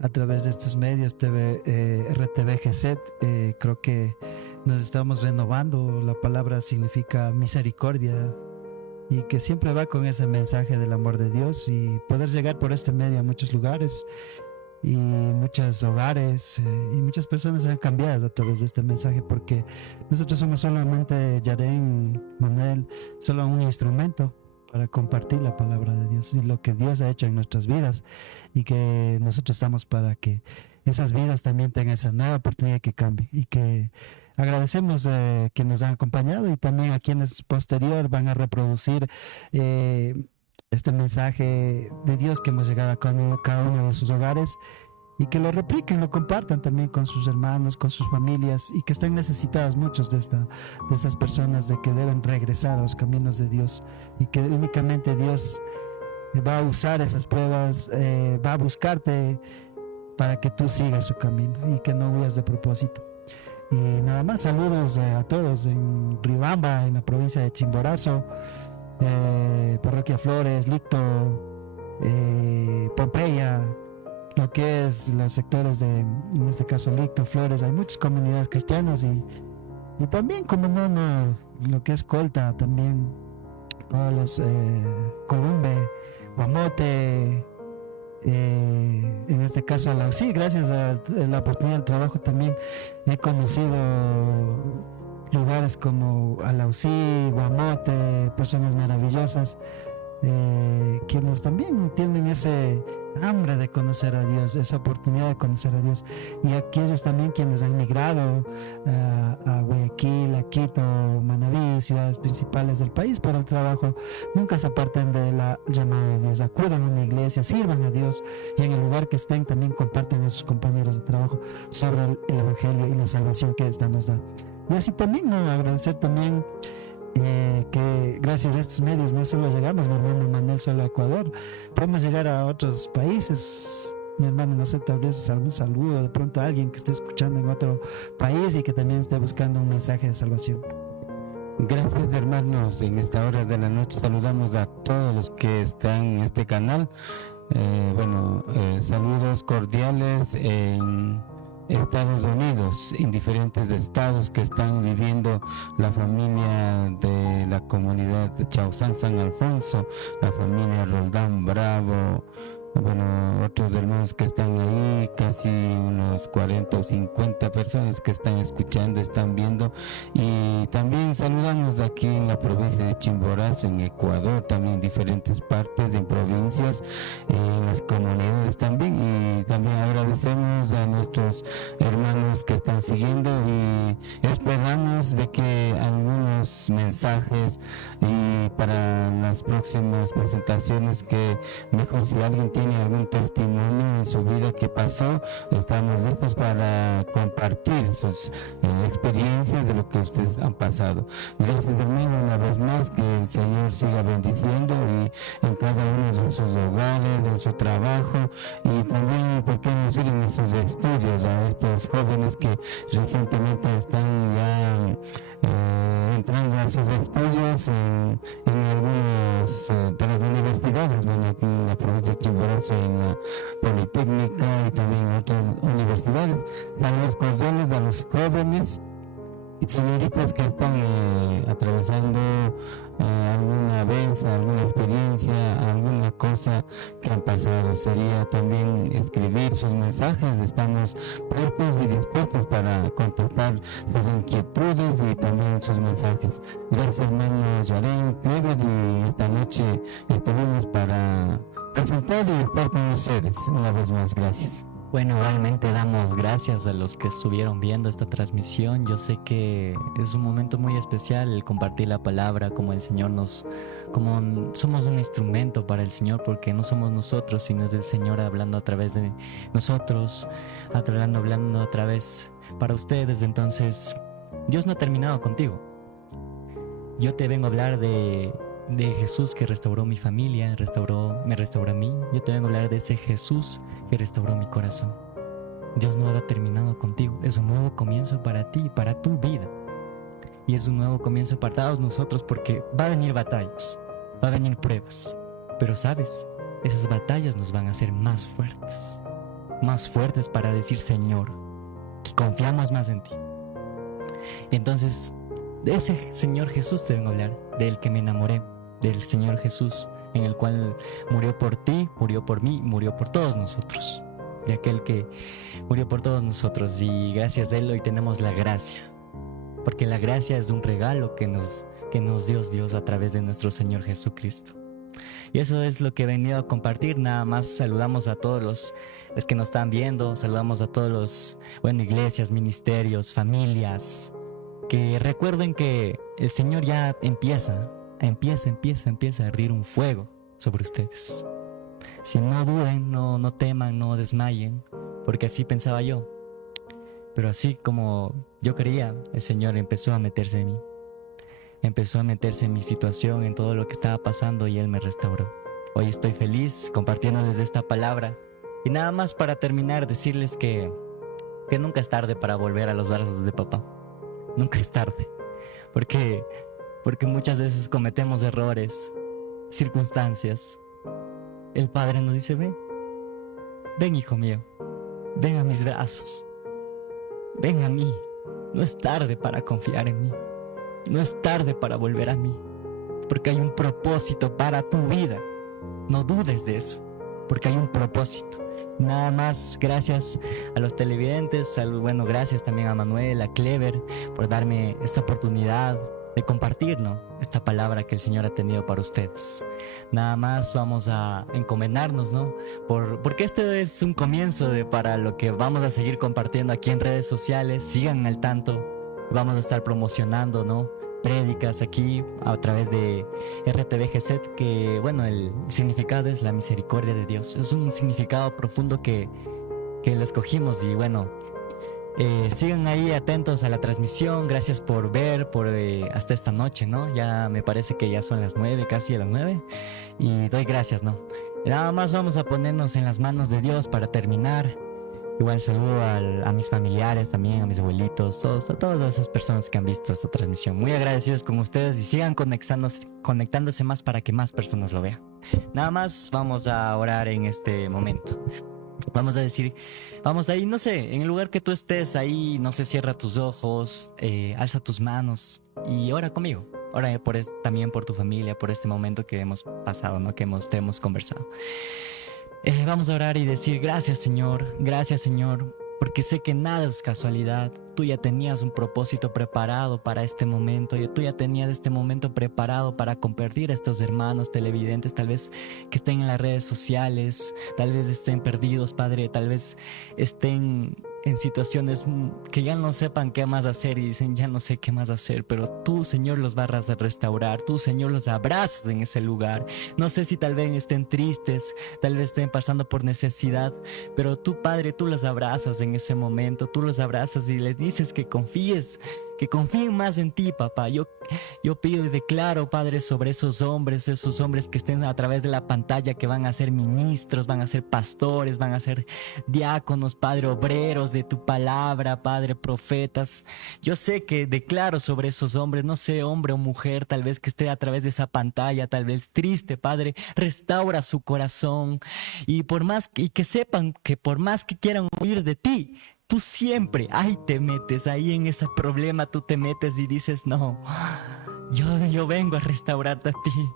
a través de estos medios RTV GZ, creo que nos estamos renovando. La palabra significa misericordia y que siempre va con ese mensaje del amor de Dios y poder llegar por este medio a muchos lugares y muchos hogares y muchas personas serán cambiadas a través de este mensaje, porque nosotros somos solamente, Yaren, Manuel, solo un instrumento para compartir la palabra de Dios y lo que Dios ha hecho en nuestras vidas, y que nosotros estamos para que esas vidas también tengan esa nueva oportunidad que cambie. Y que agradecemos que nos han acompañado y también a quienes posterior van a reproducir este mensaje de Dios que hemos llegado a cada uno de sus hogares, y que lo repliquen, lo compartan también con sus hermanos, con sus familias, y que estén necesitados muchos de esas personas de que deben regresar a los caminos de Dios, y que únicamente Dios va a usar esas pruebas, va a buscarte para que tú sigas su camino y que no huyas de propósito. Y nada más, saludos a todos en Riobamba, en la provincia de Chimborazo, Parroquia Flores, Licto, Pompeya, lo que es los sectores en este caso Licto, Flores. Hay muchas comunidades cristianas y también, como no, lo que es Colta, también todos los Columbe, Guamote, en este caso Alausí. Gracias a la oportunidad del trabajo también he conocido lugares como Alausí, Guamote, personas maravillosas, quienes también tienen ese hambre de conocer a Dios, esa oportunidad de conocer a Dios. Y aquellos también quienes han migrado a Guayaquil, a Quito, Manabí, ciudades principales del país por el trabajo, nunca se aparten de la llamada de Dios. Acudan a una iglesia, sirvan a Dios y en el lugar que estén también compartan a sus compañeros de trabajo sobre el Evangelio y la salvación que esta nos da. Y así también, ¿no? Agradecer también que gracias a estos medios no solo llegamos, mi hermano Manel, solo a Ecuador, podemos llegar a otros países. Mi hermano, no sé, tal vez algún saludo de pronto a alguien que esté escuchando en otro país y que también esté buscando un mensaje de salvación. Gracias, hermanos. En esta hora de la noche saludamos a todos los que están en este canal. Saludos cordiales en Estados Unidos, en diferentes estados que están viviendo la familia de la comunidad de Chausán San Alfonso, la familia Roldán Bravo, otros hermanos que están ahí, casi unos 40 o 50 personas que están escuchando, están viendo. Y también saludamos aquí en la provincia de Chimborazo, en Ecuador, también en diferentes partes, en provincias, en las comunidades también. Y también agradecemos a nuestros hermanos que están siguiendo y esperamos de que algunos mensajes y para las próximas presentaciones, que mejor si alguien tiene algún testimonio en su vida que pasó, estamos listos para compartir sus experiencias de lo que ustedes han pasado. Gracias, hermano, una vez más, que el Señor siga bendiciendo y en cada uno de sus hogares, en su trabajo, y también porque nos siguen en sus estudios a estos jóvenes que recientemente están ya entrando a sus estudios en algunas de las universidades, aquí en la provincia de Chimborazo, en la Politécnica y también en otras universidades. Saludos cordiales a los jóvenes y señoritas que están atravesando alguna vez, alguna experiencia, alguna cosa que han pasado. Sería también escribir sus mensajes. Estamos prestos y dispuestos para contestar sus inquietudes y también sus mensajes. Gracias, hermano Yaren Clever, y esta noche estuvimos para presentar y estar con ustedes una vez más. Gracias. Bueno, realmente damos gracias a los que estuvieron viendo esta transmisión. Yo sé que es un momento muy especial el compartir la palabra, como el Señor como somos un instrumento para el Señor, porque no somos nosotros, sino es el Señor hablando a través de nosotros, hablando a través para ustedes. Entonces, Dios no ha terminado contigo. Yo te vengo a hablar de Jesús que restauró mi familia, me restauró a mí. Yo te vengo a hablar de ese Jesús que restauró mi corazón. Dios no ha terminado contigo. Es un nuevo comienzo para ti, para tu vida. Y es un nuevo comienzo para todos nosotros, porque va a venir batallas, va a venir pruebas. Pero sabes, esas batallas nos van a hacer más fuertes para decir, Señor, que confiamos más en ti. Entonces, de ese Señor Jesús te vengo a hablar, del que me enamoré, del Señor Jesús, en el cual murió por ti, murió por mí, murió por todos nosotros, de aquel que murió por todos nosotros. Y gracias a Él hoy tenemos la gracia, porque la gracia es un regalo que nos dio Dios a través de nuestro Señor Jesucristo. Y eso es lo que he venido a compartir. Nada más saludamos a todos los que nos están viendo, saludamos a todos los, iglesias, ministerios, familias, que recuerden que el Señor ya empieza a hervir un fuego sobre ustedes. Si no duden, no teman, no desmayen, porque así pensaba yo. Pero así como yo creía, el Señor empezó a meterse en mí. Empezó a meterse en mi situación, en todo lo que estaba pasando, y Él me restauró. Hoy estoy feliz compartiéndoles de esta palabra. Y nada más para terminar, decirles que nunca es tarde para volver a los brazos de papá. Nunca es tarde. Porque muchas veces cometemos errores, circunstancias. El Padre nos dice, ven hijo mío, ven a mis brazos, ven a mí. No es tarde para confiar en mí, no es tarde para volver a mí, porque hay un propósito para tu vida. No dudes de eso, porque hay un propósito. Nada más, gracias a los televidentes, gracias también a Manuel, a Clever, por darme esta oportunidad compartir, ¿no?, esta palabra que el Señor ha tenido para ustedes. Nada más vamos a encomendarnos, ¿no? Porque este es un comienzo para lo que vamos a seguir compartiendo aquí en redes sociales. Sigan al tanto. Vamos a estar promocionando, ¿no?, prédicas aquí a través de RTVGZ, que, bueno, el significado es la misericordia de Dios. Es un significado profundo que lo escogimos y, bueno, sigan ahí atentos a la transmisión. Gracias por ver hasta esta noche, ¿no? Ya me parece que ya son las 9, casi a las 9, y doy gracias, ¿no? Nada más vamos a ponernos en las manos de Dios para terminar. Igual saludo a mis familiares también, a mis abuelitos, a todas esas personas que han visto esta transmisión. Muy agradecidos con ustedes y sigan conectándose más para que más personas lo vean. Nada más vamos a orar en este momento. Vamos a decir, vamos ahí, no sé, en el lugar que tú estés, ahí, no sé, cierra tus ojos, alza tus manos y ora conmigo. Ora también por tu familia, por este momento que hemos pasado, ¿no?, que hemos conversado. Vamos a orar y decir, gracias Señor, porque sé que nada es casualidad. Tú ya tenías un propósito preparado para este momento, y tú ya tenías este momento preparado para compartir a estos hermanos televidentes, tal vez que estén en las redes sociales, tal vez estén perdidos, Padre, tal vez estén en situaciones que ya no sepan qué más hacer y dicen, ya no sé qué más hacer, pero tú, Señor, los vas a restaurar. Tú, Señor, los abrazas en ese lugar. No sé si tal vez estén tristes, tal vez estén pasando por necesidad, pero tú, Padre, tú los abrazas en ese momento. Tú los abrazas y les dices que confíen más en ti, papá. Yo pido y declaro, Padre, sobre esos hombres que estén a través de la pantalla, que van a ser ministros, van a ser pastores, van a ser diáconos, Padre, obreros de tu palabra, Padre, profetas. Yo sé que declaro sobre esos hombres, no sé, hombre o mujer, tal vez que esté a través de esa pantalla, tal vez triste, Padre, restaura su corazón, y que sepan que por más que quieran huir de ti, tú siempre ahí te metes, ahí en ese problema tú te metes y dices, no, yo vengo a restaurarte a ti.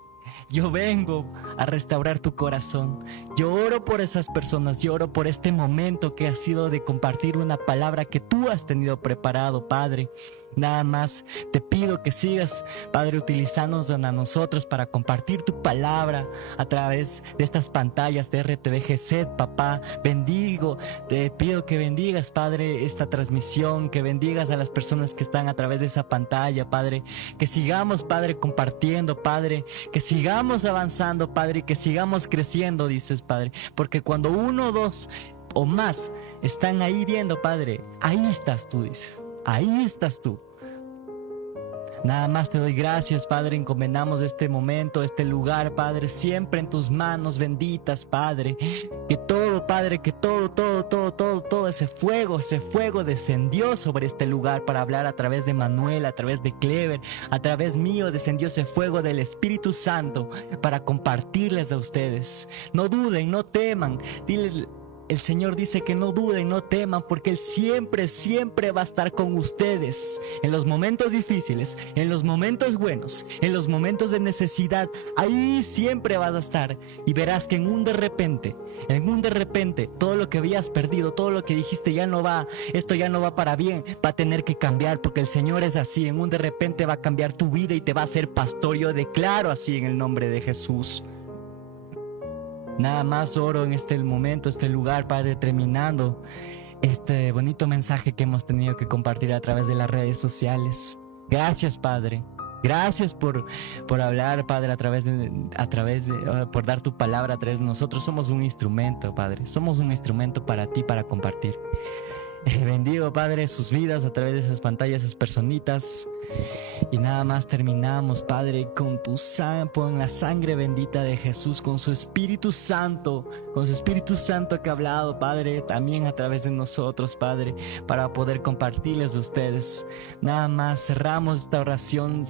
Yo vengo a restaurar tu corazón. Yo oro por esas personas, yo oro por este momento que ha sido de compartir una palabra que tú has tenido preparado, Padre. Nada más te pido que sigas, Padre, utilizándonos a nosotros para compartir tu palabra a través de estas pantallas de RTVGZ, papá. Te pido que bendigas, Padre, esta transmisión, que bendigas a las personas que están a través de esa pantalla, Padre. Que sigamos, Padre, compartiendo, Padre, que sigamos avanzando, Padre, que sigamos creciendo, dices, Padre, porque cuando 1, 2 o más están ahí viendo, Padre, ahí estás tú, dices. Ahí estás tú. Nada más te doy gracias, Padre. Encomendamos este momento, este lugar, Padre, siempre en tus manos benditas, Padre. Que todo, Padre, que todo ese fuego descendió sobre este lugar para hablar a través de Manuel, a través de Clever, a través mío, descendió ese fuego del Espíritu Santo para compartirles a ustedes. No duden, no teman. El Señor dice que no duden, no teman, porque Él siempre va a estar con ustedes. En los momentos difíciles, en los momentos buenos, en los momentos de necesidad, ahí siempre vas a estar. Y verás que en un de repente, todo lo que habías perdido, todo lo que dijiste esto ya no va para bien, va a tener que cambiar, porque el Señor es así. En un de repente va a cambiar tu vida y te va a hacer pastor. Yo declaro así en el nombre de Jesús. Nada más oro en este momento, este lugar, Padre, terminando este bonito mensaje que hemos tenido que compartir a través de las redes sociales. Gracias, Padre. Gracias por hablar, Padre, por dar tu palabra a través de nosotros. Somos un instrumento, Padre. Somos un instrumento para ti, para compartir. Bendigo, Padre, sus vidas a través de esas pantallas, esas personitas. Y nada más terminamos, Padre, con la sangre bendita de Jesús, con su Espíritu Santo que ha hablado, Padre, también a través de nosotros, Padre, para poder compartirles a ustedes. Nada más cerramos esta oración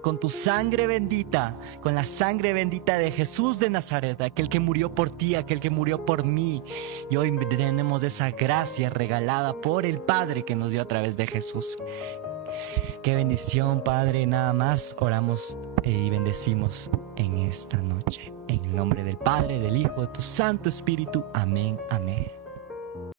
con tu sangre bendita, con la sangre bendita de Jesús de Nazaret, aquel que murió por ti, aquel que murió por mí. Y hoy tenemos esa gracia regalada por el Padre que nos dio a través de Jesús. Qué bendición, Padre. Nada más oramos y bendecimos en esta noche. En el nombre del Padre, del Hijo, de tu Santo Espíritu. Amén, amén.